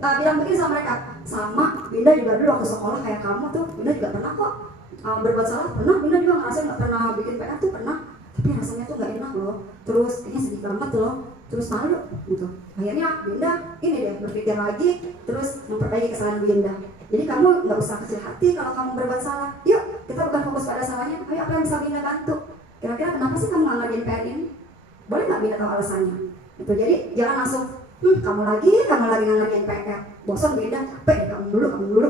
bilang begini sama mereka, sama Binda juga dulu waktu sekolah kayak kamu tuh, Binda juga pernah kok berbuat salah, pernah. Binda juga ngerasa nggak pernah bikin PR tuh pernah, tapi rasanya tuh nggak enak loh, terus kayaknya sedih banget loh, terus malu gitu. Akhirnya Binda ini deh berpikir lagi, terus memperbaiki kesalahan Binda. Jadi kamu nggak usah kecil hati kalau kamu berbuat salah. Yuk kita bukan fokus pada salahnya, ayo apa yang bisa Binda bantu. Kira-kira kenapa sih kamu nggak ngerjain PR ini? Boleh nggak Binda tahu alasannya? Gitu. Jadi jangan langsung kamu lagi ngerjain PR. Bosan Binda, capek deh, kamu dulu.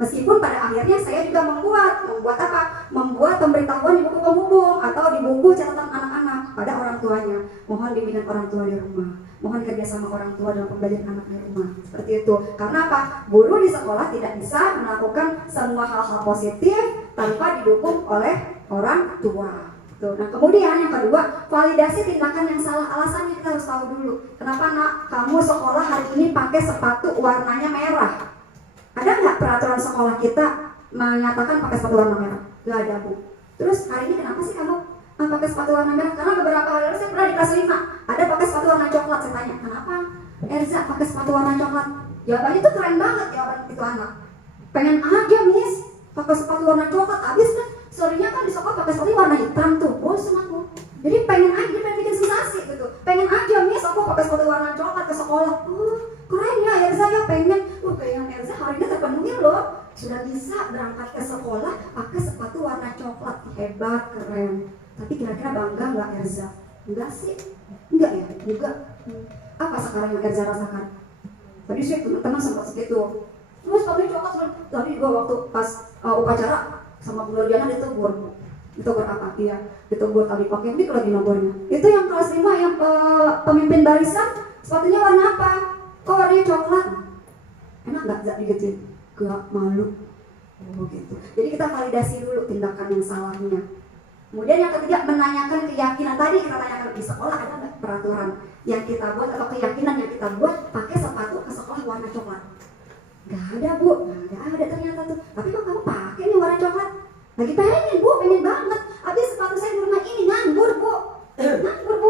Meskipun pada akhirnya saya juga membuat apa? Membuat pemberitahuan di buku penghubung atau di buku catatan anak-anak pada orang tuanya. Mohon bimbingan orang tua di rumah. Mohon kerjasama orang tua dalam pembelajaran anak di rumah. Seperti itu. Karena apa? Guru di sekolah tidak bisa melakukan semua hal-hal positif tanpa didukung oleh orang tua. Nah, kemudian yang kedua, validasi tindakan yang salah. Alasannya kita harus tahu dulu. Kenapa nak, kamu sekolah hari ini pakai sepatu warnanya merah? Ada nggak peraturan sekolah kita menyatakan pakai sepatu warna merah? Nggak ada, Bu. Terus hari ini kenapa sih kamu pakai sepatu warna merah? Karena beberapa hari lalu saya pernah di kelas 5 ada pakai sepatu warna coklat. Saya tanya, kenapa Erza pakai sepatu warna coklat? Jawabannya tuh keren banget jawaban itu anak. Pengen aja miss pakai sepatu warna coklat, habis kan sorenya kan di sekolah pakai sepatu warna hitam tuh, bosan aku. Jadi pengen aja, dia pengen bikin sensasi gitu. Pengen aja miss aku pakai sepatu warna coklat ke sekolah. Keren ya Erza ya, pengen Erza hari ini terpenuhi loh. Sudah bisa berangkat ke sekolah pakai sepatu warna coklat, hebat, keren. Tapi kira-kira bangga nggak Erza? Enggak sih, enggak ya, juga. Apa sekarang yang Erza rasakan? Tadi sih teman-teman sempat segitu. Terus tapi coklat tadi gua waktu pas upacara sama Bu Nurdiana ditegur apa? Iya, ditegur tadi pakai mic lagi nomornya. Itu yang kelas 5 yang pemimpin barisan sepatunya warna apa? Kok warnanya coklat? Enak nggak Zak digituin? Gak, malu. Gitu. Jadi kita validasi dulu tindakan yang salahnya. Kemudian yang ketiga, menanyakan keyakinan. Tadi kita tanyakan di sekolah ada nggak peraturan yang kita buat atau keyakinan yang kita buat pakai sepatu ke sekolah warna coklat? Gak ada Bu, gak ada ternyata tuh. Tapi kok kamu pakai nih warna coklat? Lagi pengen Bu, pengen banget. Habis sepatu saya di rumah ini nganggur Bu,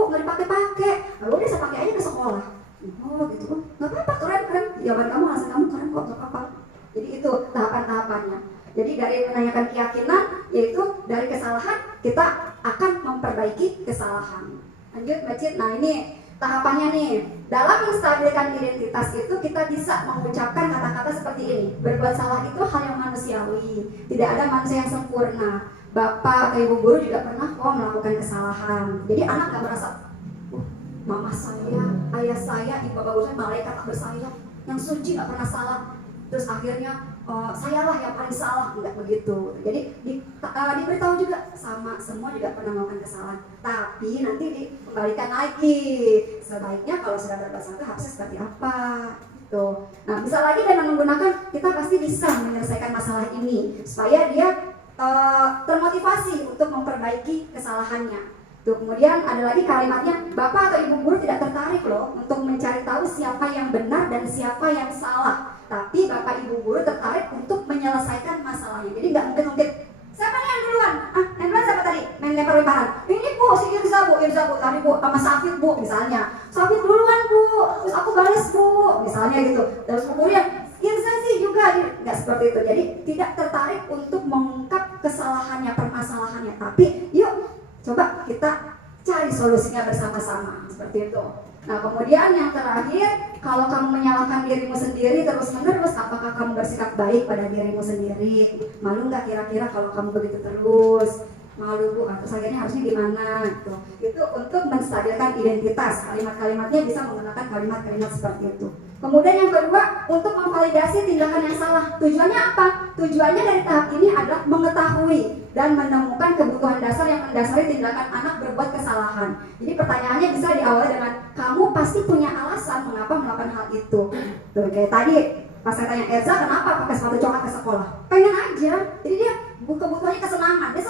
nggak dipakai-pakai. Lalu udah saya pakai aja ke sekolah. Oh gitu Bu, nggak apa-apa, keren. Jawaban kamu, alasan kamu keren kok, nggak apa-apa. Jadi itu tahapan-tahapannya. Jadi dari menanyakan keyakinan, yaitu dari kesalahan kita akan memperbaiki kesalahan. Lanjut Mbak Cid, nah ini tahapannya nih. Dalam menstabilkan identitas itu kita bisa mengucapkan kata-kata seperti ini. Berbuat salah itu hal yang manusiawi. Tidak ada manusia yang sempurna. Bapak atau ibu guru juga pernah kok melakukan kesalahan. Jadi anak gak merasa, mama saya, ayah saya, ibu bapak guru saya malaikat tak bersayap, yang suci gak pernah salah. Terus akhirnya sayalah yang paling salah, enggak begitu. Jadi diberitahu juga sama semua juga pernah melakukan kesalahan. Tapi nanti dikembalikan lagi. Sebaiknya kalau sudah berbuat salah harusnya seperti apa? Gitu. Nah, bisa lagi dengan menggunakan kita pasti bisa menyelesaikan masalah ini supaya dia termotivasi untuk memperbaiki kesalahannya. Tuh, kemudian ada lagi kalimatnya, Bapak atau Ibu guru tidak tertarik loh untuk mencari tahu siapa yang benar dan siapa yang salah. Tapi Bapak Ibu guru tertarik untuk menyelesaikan masalahnya. Jadi nggak mungkin siapa nih yang duluan? Yang duluan siapa tadi? Main lempar-lemparan. Ini Bu, si Irza Bu tadi Bu, sama Safid Bu misalnya. Safid duluan Bu, terus aku balas Bu, misalnya gitu. Terus kemudian Irza sih juga, nggak seperti itu. Jadi tidak tertarik untuk mengungkap kesalahannya, permasalahannya. Tapi yuk coba kita cari solusinya bersama-sama, seperti itu. Nah, kemudian yang terakhir, kalau kamu menyalahkan dirimu sendiri terus-menerus, apakah kamu bersikap baik pada dirimu sendiri? Malu nggak kira-kira kalau kamu begitu terus? Malu Bu, atau akhirnya harusnya gimana? Gitu. Itu untuk menstabilkan identitas. Kalimat-kalimatnya bisa menggunakan kalimat-kalimat seperti itu. Kemudian yang kedua, untuk memvalidasi tindakan yang salah. Tujuannya apa? Tujuannya dari tahap ini adalah mengetahui dan menemukan kebutuhan dasar yang mendasari tindakan anak berbuat kesalahan. Jadi pertanyaannya bisa diawali dengan, kamu pasti punya alasan mengapa melakukan hal itu. Tuh, kayak tadi pas saya tanya Erza kenapa pakai sepatu coklat ke sekolah? Pengen aja. Jadi dia kebutuhannya kesenangan, dia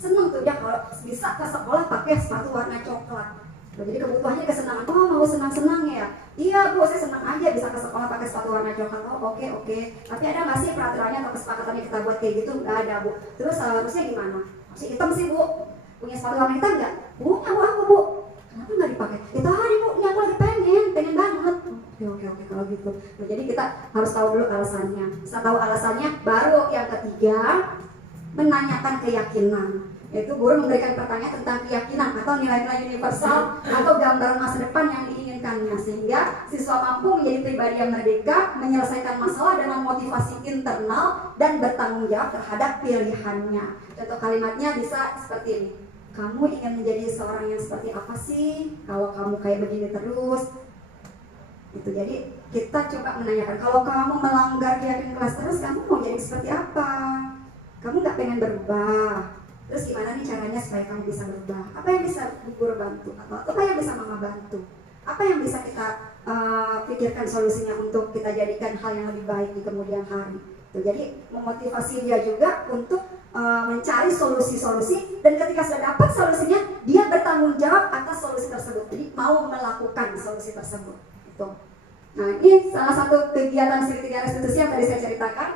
seneng tuh dia kalau bisa ke sekolah pakai sepatu warna coklat. Jadi kebutuhannya kesenangan. Oh, mau senang-senang ya? Iya Bu, saya senang aja bisa ke sekolah pakai sepatu warna coklat. Oh oke. Tapi ada nggak sih peraturannya atau kesepakatannya kita buat kayak gitu? Nggak ada Bu. Terus harusnya gimana? Masih hitam sih Bu. Punya sepatu warna hitam nggak? Punya Bu aku Bu. Kenapa nggak dipakai? Itu hari Bu, ini aku lagi pengen banget. Oke kalau gitu. Nah, jadi kita harus tahu dulu alasannya. Setelah tahu alasannya, baru yang ketiga menanyakan keyakinan. Yaitu guru memberikan pertanyaan tentang keyakinan atau nilai-nilai universal atau gambaran masa depan yang diinginkannya, sehingga siswa mampu menjadi pribadi yang merdeka, menyelesaikan masalah dengan motivasi internal dan bertanggung jawab terhadap pilihannya. Contoh kalimatnya bisa seperti ini. Kamu ingin menjadi seorang yang seperti apa sih kalau kamu kayak begini terus? Itu jadi kita coba menanyakan, kalau kamu melanggar keyakinan kelas terus, kamu mau jadi seperti apa? Kamu nggak pengen berubah? Terus gimana nih caranya supaya kamu bisa berubah? Apa yang bisa guru bantu? Atau apa yang bisa mama bantu? Apa yang bisa kita pikirkan solusinya untuk kita jadikan hal yang lebih baik di kemudian hari? Tuh, jadi memotivasi dia juga untuk mencari solusi-solusi, dan ketika sudah dapat solusinya, dia bertanggung jawab atas solusi tersebut. Jadi mau melakukan solusi tersebut. Itu. Nah, ini salah satu kegiatan segitiga restitusi yang tadi saya ceritakan.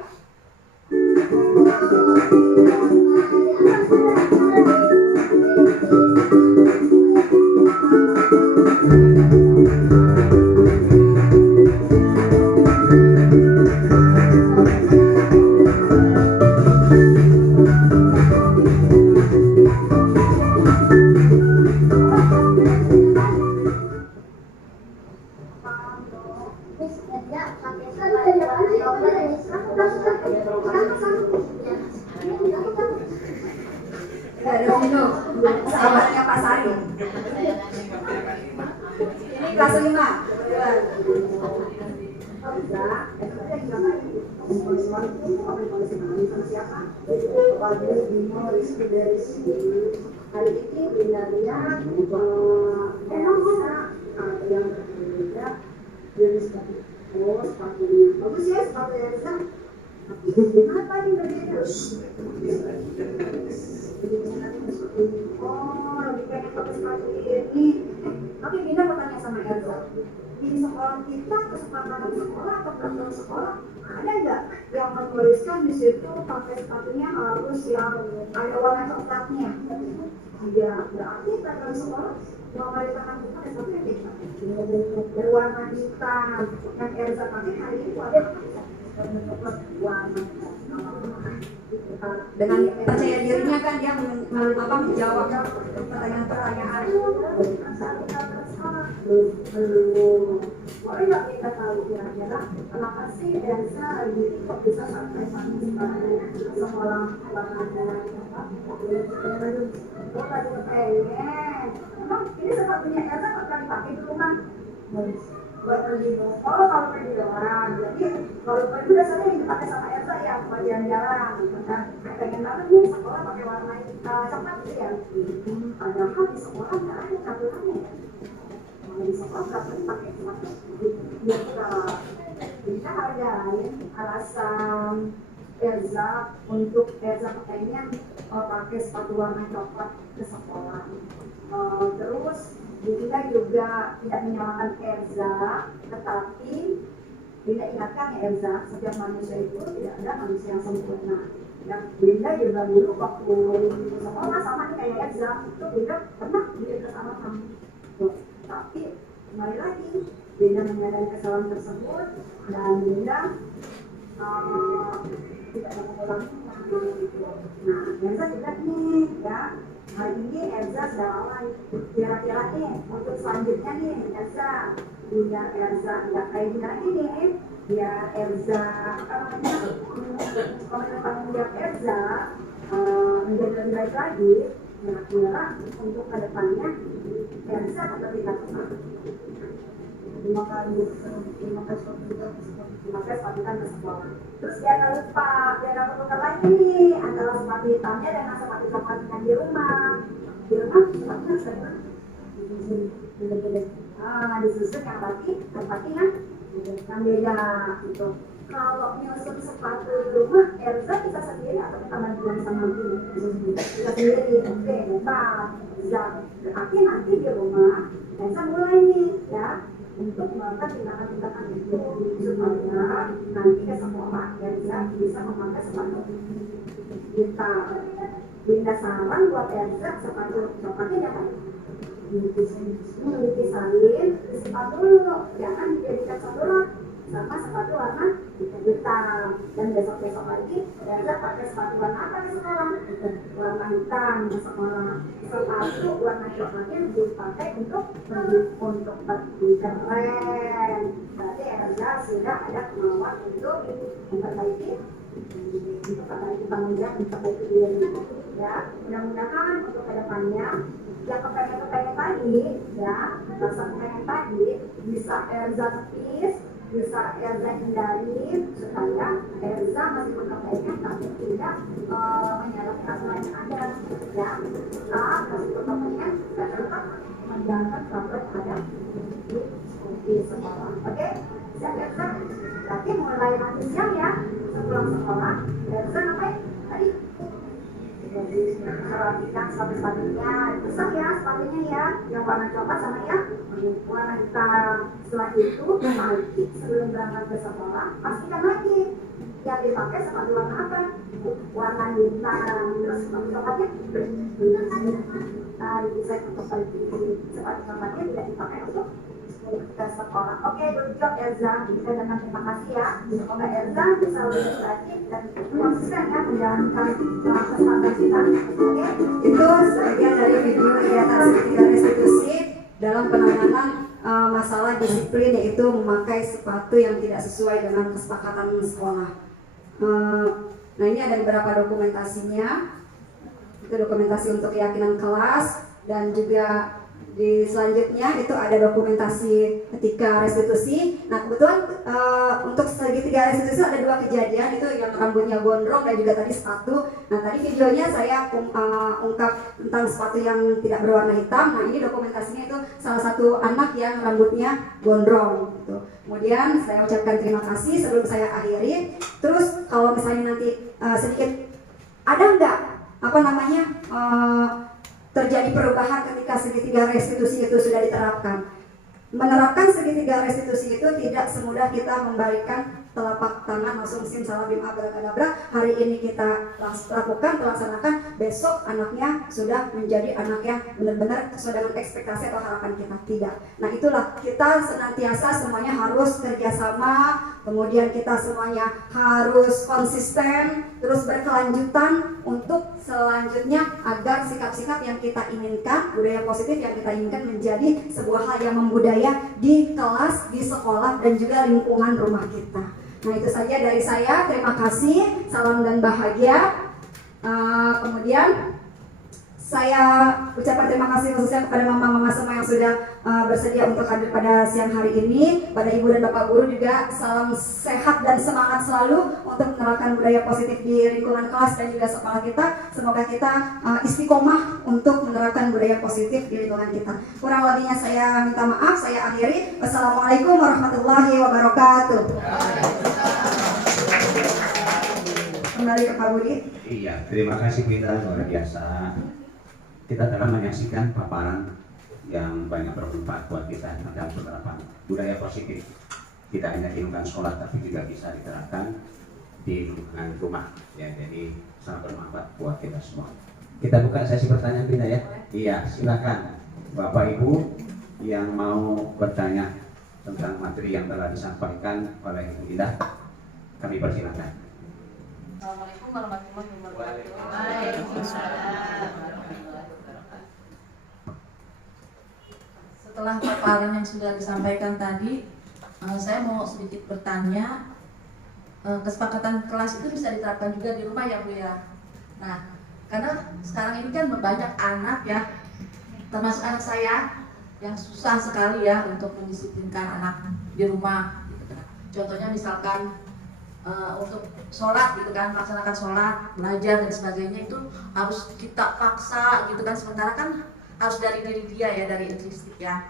kelas 5. Hari ini Bina Elsa yang berbeda dari sepatunya. Bagus ya sepatu Elsa. Kenapa ini berbeda? Oh, lebih pengen pakai sepatu ini. Tapi Bina mau tanya sama Elsa. Di sekolah kita kesepakatan sekolah atau peraturan sekolah ada nggak yang menuliskan di situ pakai sepatunya harus yang ada warna coklatnya? Tidak, berarti peraturan sekolah memerintahkan kita pakai sepatu yang berwarna hitam. Yang Elsa pakai hari itu ada warna Dengan percaya dirinya kan dia menjawab pertanyaan-pertanyaan. Boleh nggak kita tahu kira-kira kenapa sih Elsa kok bisa sampai sekolah warnanya pengen. Emang ini sepatunya Elsa pernah dipakai di rumah? Buat pergi doang. Oh, kalau pergi doang. Jadi kalau pergi biasanya yang dipakai sama Elsa ya buat jalan-jalan. Nah, pengen banget nih sekolah pakai warna coklat gitu ya. Padahal di sekolah nggak ada aturannya ya. Di sekolah nggak boleh pakai sepatu. Ya kita hargain alasan Elsa untuk Elsa pakainya pakai sepatu warna coklat ke sekolah. Terus kita juga tidak menyalahkan Elsa, tetapi tidak ingatkan ya Elsa, setiap manusia itu tidak ada manusia yang sempurna. Yang Linda juga dulu waktu di sekolah sama nih kayak Elsa, itu Linda pernah bikin kesalahan. Tapi kembali lagi, Linda menyadari kesalahan tersebut dan Linda tidak mengulangi. Nah, Elsa juga nih ya. Hari ini Elsa sudah lalai. Kira-kira nih untuk selanjutnya nih Elsa, biar Elsa tidak kayak gini nih, biar Elsa tanggung jawab Elsa menjadi lebih baik lagi. Kira-kira untuk kedepannya Elsa tetap tidak pernah. Terima kasih sepatukan ke sekolah. Terus jangan lupa, jangan lupa lagi nih antara sepatu hitamnya dengan sepatu coklatnya di rumah. Di rumah sepatunya saya disusun yang rapi kan yang beda gitu. Kalau nyusun sepatu di rumah, Elsa bisa sendiri atau kita bantuan sama ibu? Bisa sendiri, oke, hebat. Berarti nanti di rumah Elsa mulai nih ya untuk melakukan tindakan-tindakan itu supaya nanti ke sekolah Elsa bisa memakai sepatu kita. Benda saran buat Elsa sepatu coklatnya jangan dipisahin, disimpan dulu, jangan dijadikan satu rak sama sepatu warna hitam. Dan besok-besok lagi Elsa pakai sepatu warna apa di sekolah? Warna hitam di sekolah. Sepatu warna coklatnya dipakai untuk pergi keren. Berarti Elsa sudah ada kemauan untuk memperbaiki tanggung jawab, memperbaiki diri ya. Mudah-mudahan untuk kedepannya yang kepengen tadi ya, rasa kepengen tadi bisa Elsa tepis, bisa Elsa hindari supaya Elsa masih mengabaikan tapi tidak menyalahi aturan yang ada ya. Tetap masih kepengen dan tetap menjalankan peraturan ada di sekolah. Oke, siap Elsa? Berarti mulai nanti siang ya sepulang sekolah Elsa ngapain tadi? Perhatikan sepatu-sepatunya, besar ya sepatunya ya, yang warna coklat sama yang warna hitam. Setelah itu nanti sebelum berangkat ke sekolah pastikan lagi yang dipakai sepatu warna apa? Warna hitam. Terus sepatu coklatnya bisa untuk sepatu coklatnya tidak dipakai untuk ke sekolah. Oke, good job Elsa. Kita dengan terima kasih ya. Semoga Elsa bisa lebih rajin dan konsisten ya menjalankan kesempatan kita. Oke, Itu sebagian dari video kegiatan dan restitusi dalam penanganan masalah disiplin, yaitu memakai sepatu yang tidak sesuai dengan kesepakatan sekolah. Nah, ini ada beberapa dokumentasinya. Itu dokumentasi untuk keyakinan kelas dan juga Di selanjutnya itu ada dokumentasi ketika restitusi. Nah kebetulan untuk segitiga restitusi ada 2 kejadian, itu yang rambutnya gondrong dan juga tadi sepatu. Nah tadi videonya saya ungkap tentang sepatu yang tidak berwarna hitam. Nah ini dokumentasinya itu salah satu anak yang rambutnya gondrong gitu. Kemudian saya ucapkan terima kasih sebelum saya akhiri. Terus kalau misalnya nanti sedikit ada nggak terjadi perubahan ketika segitiga restitusi itu sudah diterapkan. Menerapkan segitiga restitusi itu tidak semudah kita membalikan telapak tangan langsung sim salam bim abrakadabra. Hari ini kita lakukan, laksanakan, besok anaknya sudah menjadi anak yang benar-benar sesuai dengan ekspektasi atau harapan kita. Tidak. Nah itulah kita senantiasa semuanya harus kerjasama, kemudian kita semuanya harus konsisten, terus berkelanjutan untuk selanjutnya agar sikap-sikap yang kita inginkan, budaya positif yang kita inginkan menjadi sebuah hal yang membudaya di kelas, di sekolah, dan juga lingkungan rumah kita. Nah itu saja dari saya, terima kasih, salam dan bahagia. Kemudian saya ucapkan terima kasih khususnya kepada mama-mama semua yang sudah bersedia untuk hadir pada siang hari ini. Pada ibu dan bapak guru juga salam sehat dan semangat selalu untuk menerapkan budaya positif di lingkungan kelas dan juga sekolah kita. Semoga kita istiqomah untuk menerapkan budaya positif di lingkungan kita. Kurang lebihnya saya minta maaf, saya akhiri. Wassalamualaikum warahmatullahi wabarakatuh. Kembali ke Pak Budi. Iya, terima kasih Pinta, luar biasa. Kita telah menyaksikan paparan yang banyak bermanfaat buat kita dalam penerapan budaya positif. Tidak hanya di lingkungan sekolah, tapi juga bisa diterapkan di lingkungan rumah. Ya, jadi sangat bermanfaat buat kita semua. Kita buka sesi pertanyaan Pinta ya. Iya, silakan Bapak Ibu yang mau bertanya tentang materi yang telah disampaikan oleh Ibu Indah, kami persilakan. Assalamualaikum warahmatullahi wabarakatuh. Setelah paparan yang sudah disampaikan tadi, saya mau sedikit bertanya. Kesepakatan kelas itu bisa diterapkan juga di rumah ya Bu ya. Nah, karena sekarang ini kan banyak anak ya, termasuk anak saya yang susah sekali ya untuk mendisiplinkan anak di rumah. Contohnya misalkan untuk sholat gitu kan, melaksanakan sholat, belajar dan sebagainya itu harus kita paksa gitu kan, sementara kan harus dari diri dia ya, dari intrinsik ya.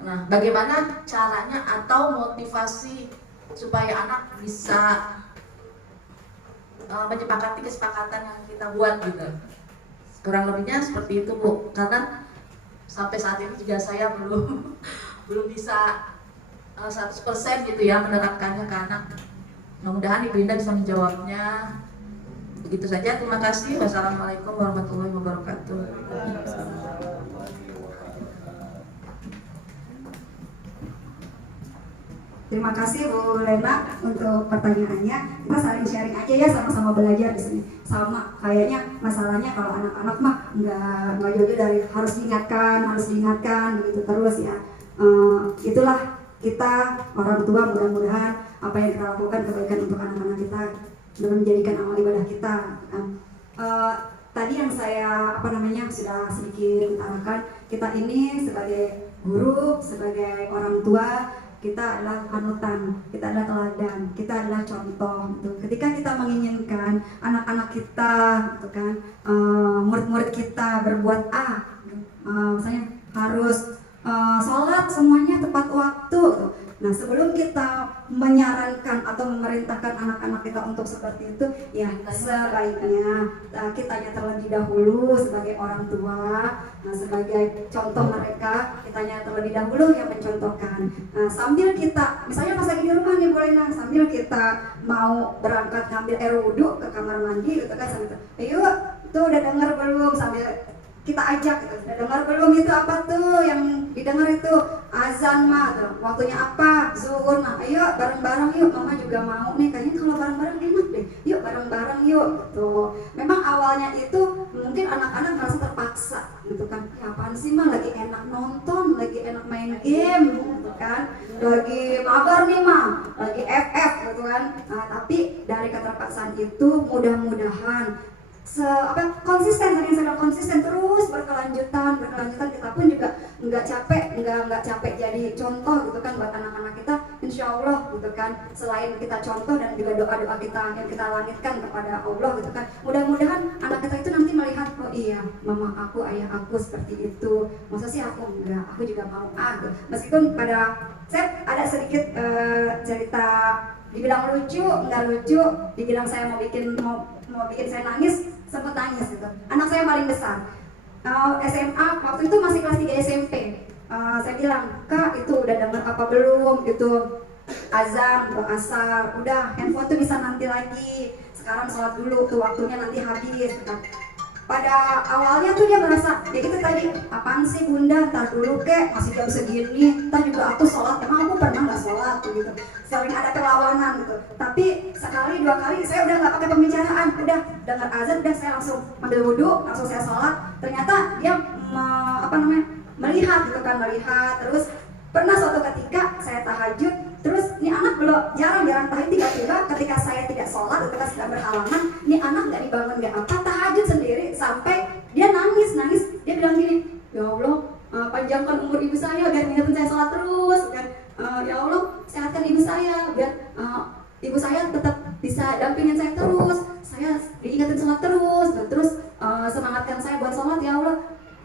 Nah, bagaimana caranya atau motivasi supaya anak bisa menyepakati kesepakatan yang kita buat gitu. Kurang lebihnya seperti itu Bu, karena sampai saat ini juga saya belum bisa 100% gitu ya menerapkannya ke anak. Mudah-mudahan Ibu Indah bisa menjawabnya. Begitu saja, terima kasih. Wassalamualaikum warahmatullahi wabarakatuh. Terima kasih Bu Lena untuk pertanyaannya. Kita saling sharing aja ya, sama-sama belajar di sini. Sama kayaknya masalahnya kalau anak-anak mah nggak jauh dari harus diingatkan begitu terus ya. Itulah kita orang tua, mudah-mudahan apa yang kita lakukan kebaikan untuk anak-anak kita dan menjadikan amal ibadah kita. Tadi yang saya sudah sedikit utarakan, kita ini sebagai guru, sebagai orang tua, kita adalah panutan, kita adalah teladan, kita adalah contoh. Gitu. Ketika kita menginginkan anak-anak kita, gitu kan, murid-murid kita berbuat misalnya harus sholat semuanya tepat waktu. Gitu. Nah, sebelum kita menyarankan atau memerintahkan anak-anak kita untuk seperti itu, ya sebaiknya kitanya terlebih dahulu sebagai orang tua, sebagai contoh mereka, kitanya terlebih dahulu yang mencontohkan. Nah, sambil kita, misalnya pas lagi di rumah nih boleh, sambil kita mau berangkat ngambil air wudhu ke kamar mandi, gitu kan, sambil ayo, tuh udah dengar belum, sambil kita ajak gitu, udah dengar belum itu apa tuh yang didengar itu azan mah, tuh. Waktunya apa, zuhur, nah ayo bareng-bareng yuk, mama juga mau nih, kayaknya kalau bareng-bareng enak deh, yuk bareng-bareng yuk gitu. Memang awalnya itu mungkin anak-anak merasa terpaksa gitu kan, ya apaan sih mah, lagi enak nonton, lagi enak main game gitu kan, lagi mabar nih mah, lagi FF gitu kan. Nah, tapi dari keterpaksaan itu mudah-mudahan konsisten, tadi yang saya bilang konsisten terus berkelanjutan kita pun juga nggak capek jadi contoh gitu kan buat anak-anak kita, insya Allah gitu kan. Selain kita contoh dan juga doa-doa kita yang kita langitkan kepada Allah gitu kan, mudah-mudahan anak kita itu nanti melihat, oh iya mama aku, ayah aku seperti itu, masa sih aku enggak, aku juga mau gitu. Meskipun saya ada sedikit cerita dibilang lucu, nggak lucu, dibilang saya mau bikin saya nangis, sempat nangis gitu. Anak saya paling besar SMA, waktu itu masih kelas 3 SMP. Saya bilang, Kak itu udah dengar apa belum gitu, azan, asar, udah handphone tuh bisa nanti lagi, sekarang sholat dulu tuh waktunya nanti habis gitu. Pada awalnya tuh dia merasa, ya itu tadi, apaan sih bunda, ntar dulu kek, masih jam segini, ntar juga aku sholat, emang aku pernah nggak sholat gitu. Sering ada perlawanan gitu. Tapi sekali, 2 kali saya udah nggak pakai pembicaraan, udah dengar azan, udah saya langsung ambil wudhu, langsung saya sholat. Ternyata dia melihat gitu kan, terus pernah suatu ketika saya tahajud, terus ini anak belum jarang tahajud, tiba-tiba ketika saya tidak sholat, ketika sedang berhalangan, ini anak nggak dibangun nggak apa, tahajud sendiri sampai dia nangis, dia bilang gini, ya Allah panjangkan umur ibu saya biar mengingatkan saya sholat terus kan, ya Allah sehatkan ibu saya biar ibu saya tetap bisa dampingin saya terus, saya diingatin sholat terus semangatkan saya buat sholat ya Allah.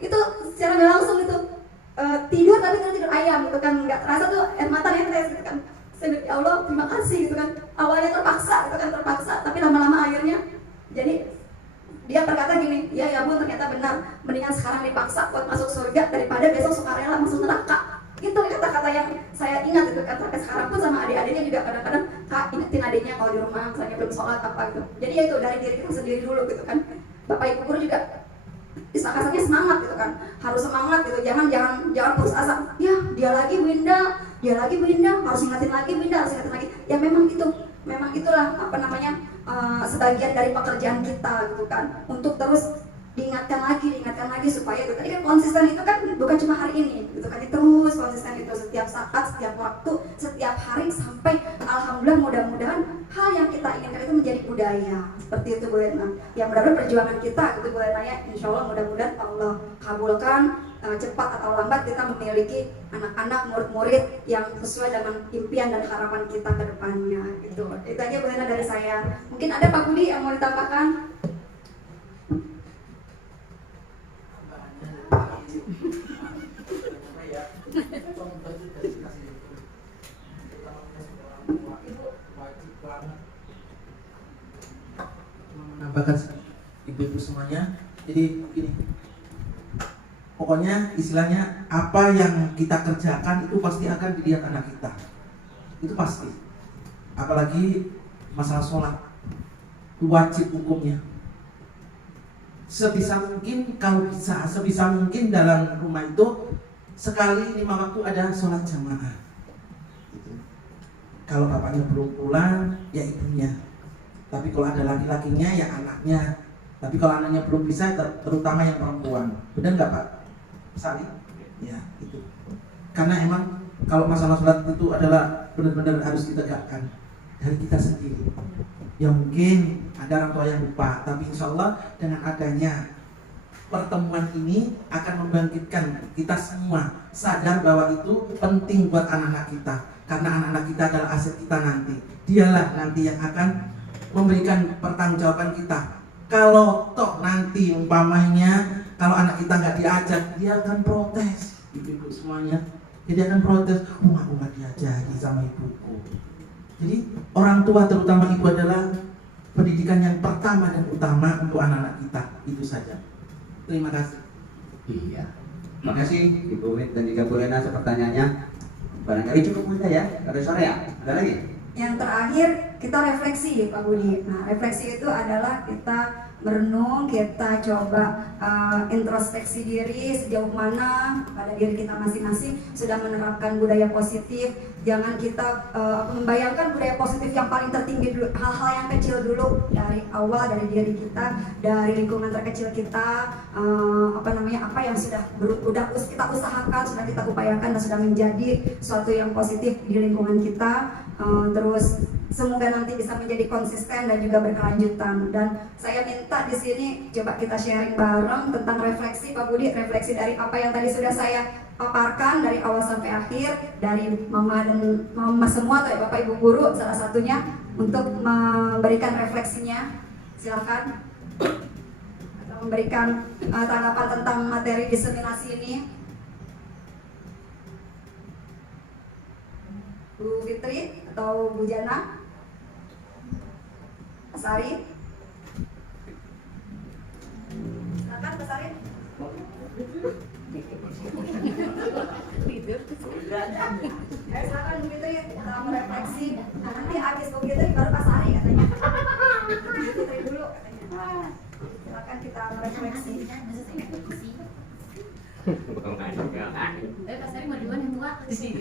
Itu secara nggak langsung itu tidur tapi tidur ayam gitu kan, nggak terasa tuh air mata netes gitu kan. Ya Allah terima kasih gitu kan, awalnya terpaksa tapi lama-lama akhirnya jadi dia berkata gini, ya bu ternyata benar, mendingan sekarang dipaksa buat masuk surga daripada besok sukarela masuk neraka. Itu kata-kata yang saya ingat itu kan, sampai sekarang pun sama adik-adiknya juga kadang-kadang, Kak ingetin adiknya kalau di rumah misalnya belum sholat apa gitu. Jadi ya itu dari diri kita sendiri dulu gitu kan. Bapak ibu guru juga istilahnya semangat gitu kan, harus semangat gitu, jangan putus asa, ya dia lagi bunda, harus ingatin lagi, ya memang itulah sebagian dari pekerjaan kita gitu kan, untuk terus diingatkan lagi supaya itu tadi kan konsisten itu kan bukan cuma hari ini gitu kan, terus konsisten itu setiap saat, setiap waktu, setiap hari sampai alhamdulillah mudah-mudahan hal yang kita inginkan itu menjadi budaya seperti itu Bu Lena. Ya mudah-mudahan perjuangan kita gitu Bu Lena ya, insya Allah mudah-mudahan Allah kabulkan, cepat atau lambat kita memiliki anak-anak, murid-murid yang sesuai dengan impian dan harapan kita ke depannya gitu. Itu aja Bu Lena dari saya. Mungkin ada Pak Budi yang mau ditambahkan? Menambahkan ibu-ibu semuanya, jadi begini, pokoknya istilahnya apa yang kita kerjakan itu pasti akan dilihat anak kita, itu pasti. Apalagi masalah sholat, wajib hukumnya. Sebisa mungkin dalam rumah itu sekali 5 waktu ada sholat jamaah gitu. Kalau bapaknya belum pulang ya ibunya, tapi kalau ada laki-lakinya ya anaknya, tapi kalau anaknya belum bisa terutama yang perempuan. Benar nggak Pak Sali? Ya itu, karena emang kalau masalah sholat itu adalah benar-benar harus ditegakkan dari kita sendiri. Ya mungkin ada orang tua yang lupa, tapi insya Allah dengan adanya pertemuan ini akan membangkitkan kita semua sadar bahwa itu penting buat anak-anak kita, karena anak-anak kita adalah aset kita nanti. Dialah nanti yang akan memberikan pertanggungjawaban kita. Kalau toh nanti umpamanya kalau anak kita nggak diajak, dia akan protes, ibu-ibu semuanya. Jadi akan protes, aku nggak diajari sama ibuku. Jadi orang tua terutama ibu adalah pendidikan yang pertama dan utama untuk anak-anak kita. Itu saja. Terima kasih. Iya. Terima kasih Ibu Wit dan juga Bu Lena atas pertanyaannya. Barangkali cukup mudah ya. Ada sore ya? Ada lagi? Yang terakhir kita refleksi Pak Budi. Nah refleksi itu adalah kita merenung, kita coba introspeksi diri sejauh mana pada diri kita masing-masing sudah menerapkan budaya positif. Jangan kita membayangkan budaya positif yang paling tertinggi dulu, hal-hal yang kecil dulu dari awal, dari diri kita, dari lingkungan terkecil kita, apa yang sudah kita usahakan, sudah kita upayakan dan sudah menjadi suatu yang positif di lingkungan kita. Terus semoga nanti bisa menjadi konsisten dan juga berkelanjutan. Dan saya minta di sini coba kita sharing bareng tentang refleksi Pak Budi, refleksi dari apa yang tadi sudah saya paparkan dari awal sampai akhir, dari mama dan mama semua atau bapak ibu guru salah satunya untuk memberikan refleksinya. Silakan atau memberikan tanggapan tentang materi diseminasi ini. Bu Fitri atau Bu Jana, Mas Ari, silakan Mas Ari. Silakan Bu Fitri merefleksi. Nah, nanti habis Bu Fitri baru Mas Ari katanya. Bu Fitri dulu katanya. Silakan kita merefleksi. Pak Sari mau duluan yang tua? Baik,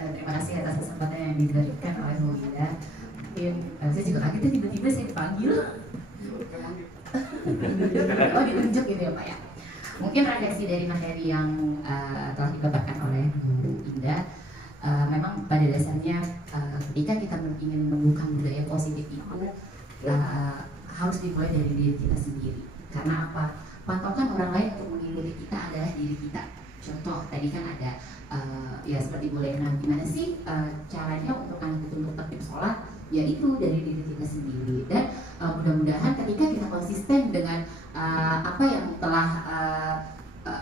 terima kasih atas kesempatan yang diberikan oleh Bu Ida. Mungkin saya juga kaget ya tiba-tiba saya dipanggil. Oh, ditunjuk gitu ya Pak ya. Mungkin refleksi dari materi yang telah dipaparkan oleh Bu Ida. Memang pada dasarnya ketika kita ingin membuka budaya positif itu harus dimulai dari diri kita sendiri. Karena apa? Patokan orang lain untuk mengikuti kita adalah diri kita. Contoh tadi kan ada ya seperti Bu Lena, gimana sih caranya untuk anak itu untuk tertib sholat? Yaitu dari diri kita sendiri. Dan mudah-mudahan ketika kita konsisten dengan apa yang telah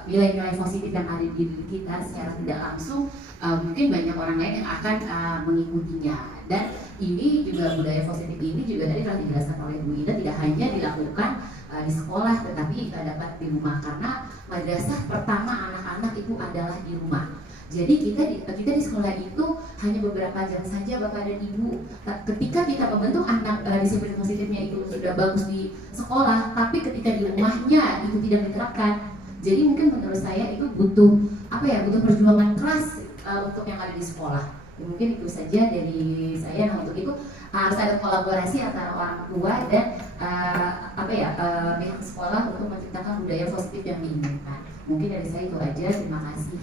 nilai-nilai positif yang ada di diri kita secara tidak langsung, mungkin banyak orang lain yang akan mengikutinya. Dan ini juga budaya positif ini juga tadi telah dijelaskan oleh Bu Ida, tidak hanya dilakukan di sekolah, tetapi kita dapat di rumah, karena madrasah pertama anak-anak itu adalah di rumah. Jadi kita di sekolah itu hanya beberapa jam saja Bapak dan Ibu. Ketika kita membentuk anak disiplin positifnya itu sudah bagus di sekolah, tapi ketika di rumahnya itu tidak diterapkan. Jadi mungkin menurut saya itu butuh butuh perjuangan keras untuk yang ada di sekolah. Ya, mungkin itu saja dari saya. Nah, untuk itu harus ada kolaborasi antara orang tua dan pihak sekolah untuk menciptakan budaya positif yang diinginkan. Mungkin dari saya itu aja. Terima kasih.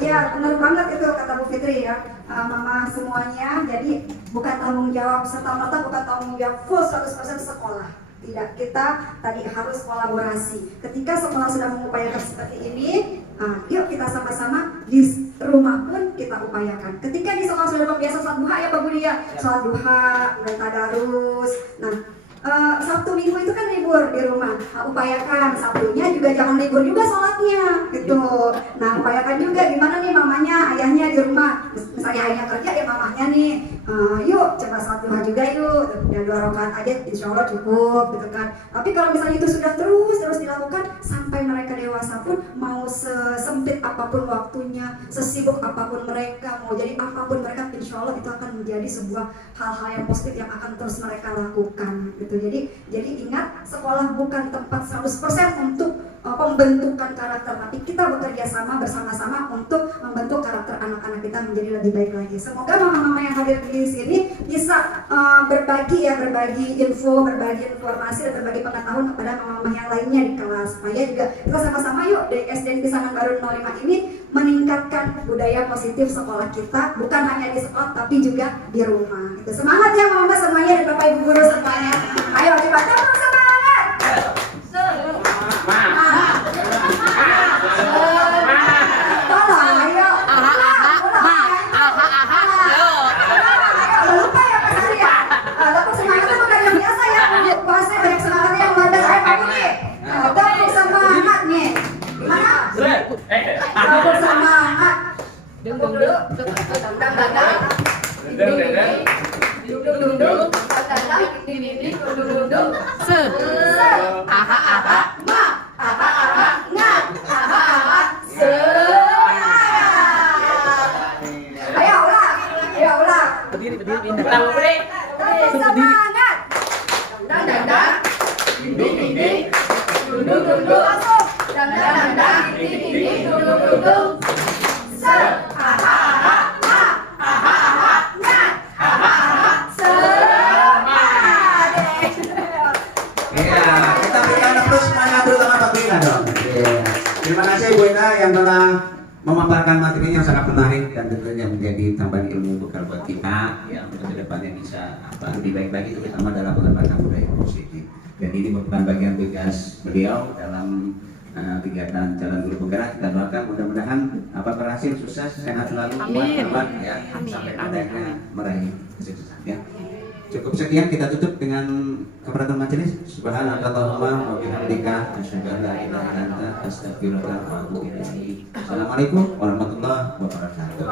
Iya, benar banget itu kata Bu Fitri ya, Mama semuanya. Jadi bukan tanggung jawab serta-merta, bukan tanggung jawab full 100% sekolah. Tidak, kita tadi harus kolaborasi. Ketika sekolah sudah mengupayakan seperti ini, yuk kita sama-sama di rumah pun kita upayakan. Ketika di sekolah sudah biasa sholat duha ya Pak Budi ya, sholat duha, dan tadarus. Nah, Sabtu Minggu itu kan libur di rumah. Nah, upayakan Sabtunya juga jangan libur juga sholatnya gitu. Nah, upayakan juga gimana nih mamanya, ayahnya di rumah. Misalnya ayahnya kerja ya mamanya nih, yuk coba sholat duha juga yuk. Ya 2 rakaat aja insya Allah cukup gitu kan. Tapi kalau misalnya itu sudah terus dilakukan sampai mereka dewasa pun, mau sesempit apapun waktunya, sesibuk apapun mereka, mau jadi apapun mereka, insya Allah itu akan menjadi sebuah hal-hal yang positif yang akan terus mereka lakukan gitu. Jadi ingat, sekolah bukan tempat 100% untuk pembentukan karakter, tapi kita bekerja sama bersama-sama untuk membentuk karakter anak-anak kita menjadi lebih baik lagi. Semoga mama-mama yang hadir di sini bisa berbagi info, berbagi informasi dan berbagi pengetahuan kepada mama-mama yang lainnya di kelas, supaya juga kita sama-sama yuk dari SD Pisangan Baru 05 ini meningkatkan budaya positif sekolah kita, bukan hanya di sekolah tapi juga di rumah. Gitu. Semangat ya mama semuanya dan bapak ibu guru semuanya. Ayo coba tepuk semangat. Tolong ayo. Lupa ya Pak Sari ya. Tepuk semangatnya bukan yang biasa ya. Puasa banyak semangatnya yang luar biasa. Ayo Pak Budi. Tepuk semangat nih. Gimana? Tepuk semangat. Tepuk dulu. Berdiri pindah. Semangat. Dang. Ding. Duduk. Dang. Ding. Duduk. Kita berikan terus semangat dulu sama Pak Bina dong. Terima kasih Bu Ina yang telah memaparkan materi yang sangat menarik dan tentunya menjadi tambahan ilmu bekal buat kita yang ke depannya bisa lebih baik lagi terutama dalam pengembangan budaya positif. Dan ini merupakan bagian tugas beliau dalam kegiatan Jalan Guru Penggerak. Kita doakan mudah-mudahan berhasil, sukses, sehat selalu, kuat ya sampai akhirnya meraih kesuksesan ya. Cukup sekian, kita tutup dengan keberatan majelis. Subhanallahumma wa bihamdika asyhadu an la ilaha illa anta astaghfiruka wa atubu ilaik. Assalamualaikum warahmatullahi wabarakatuh.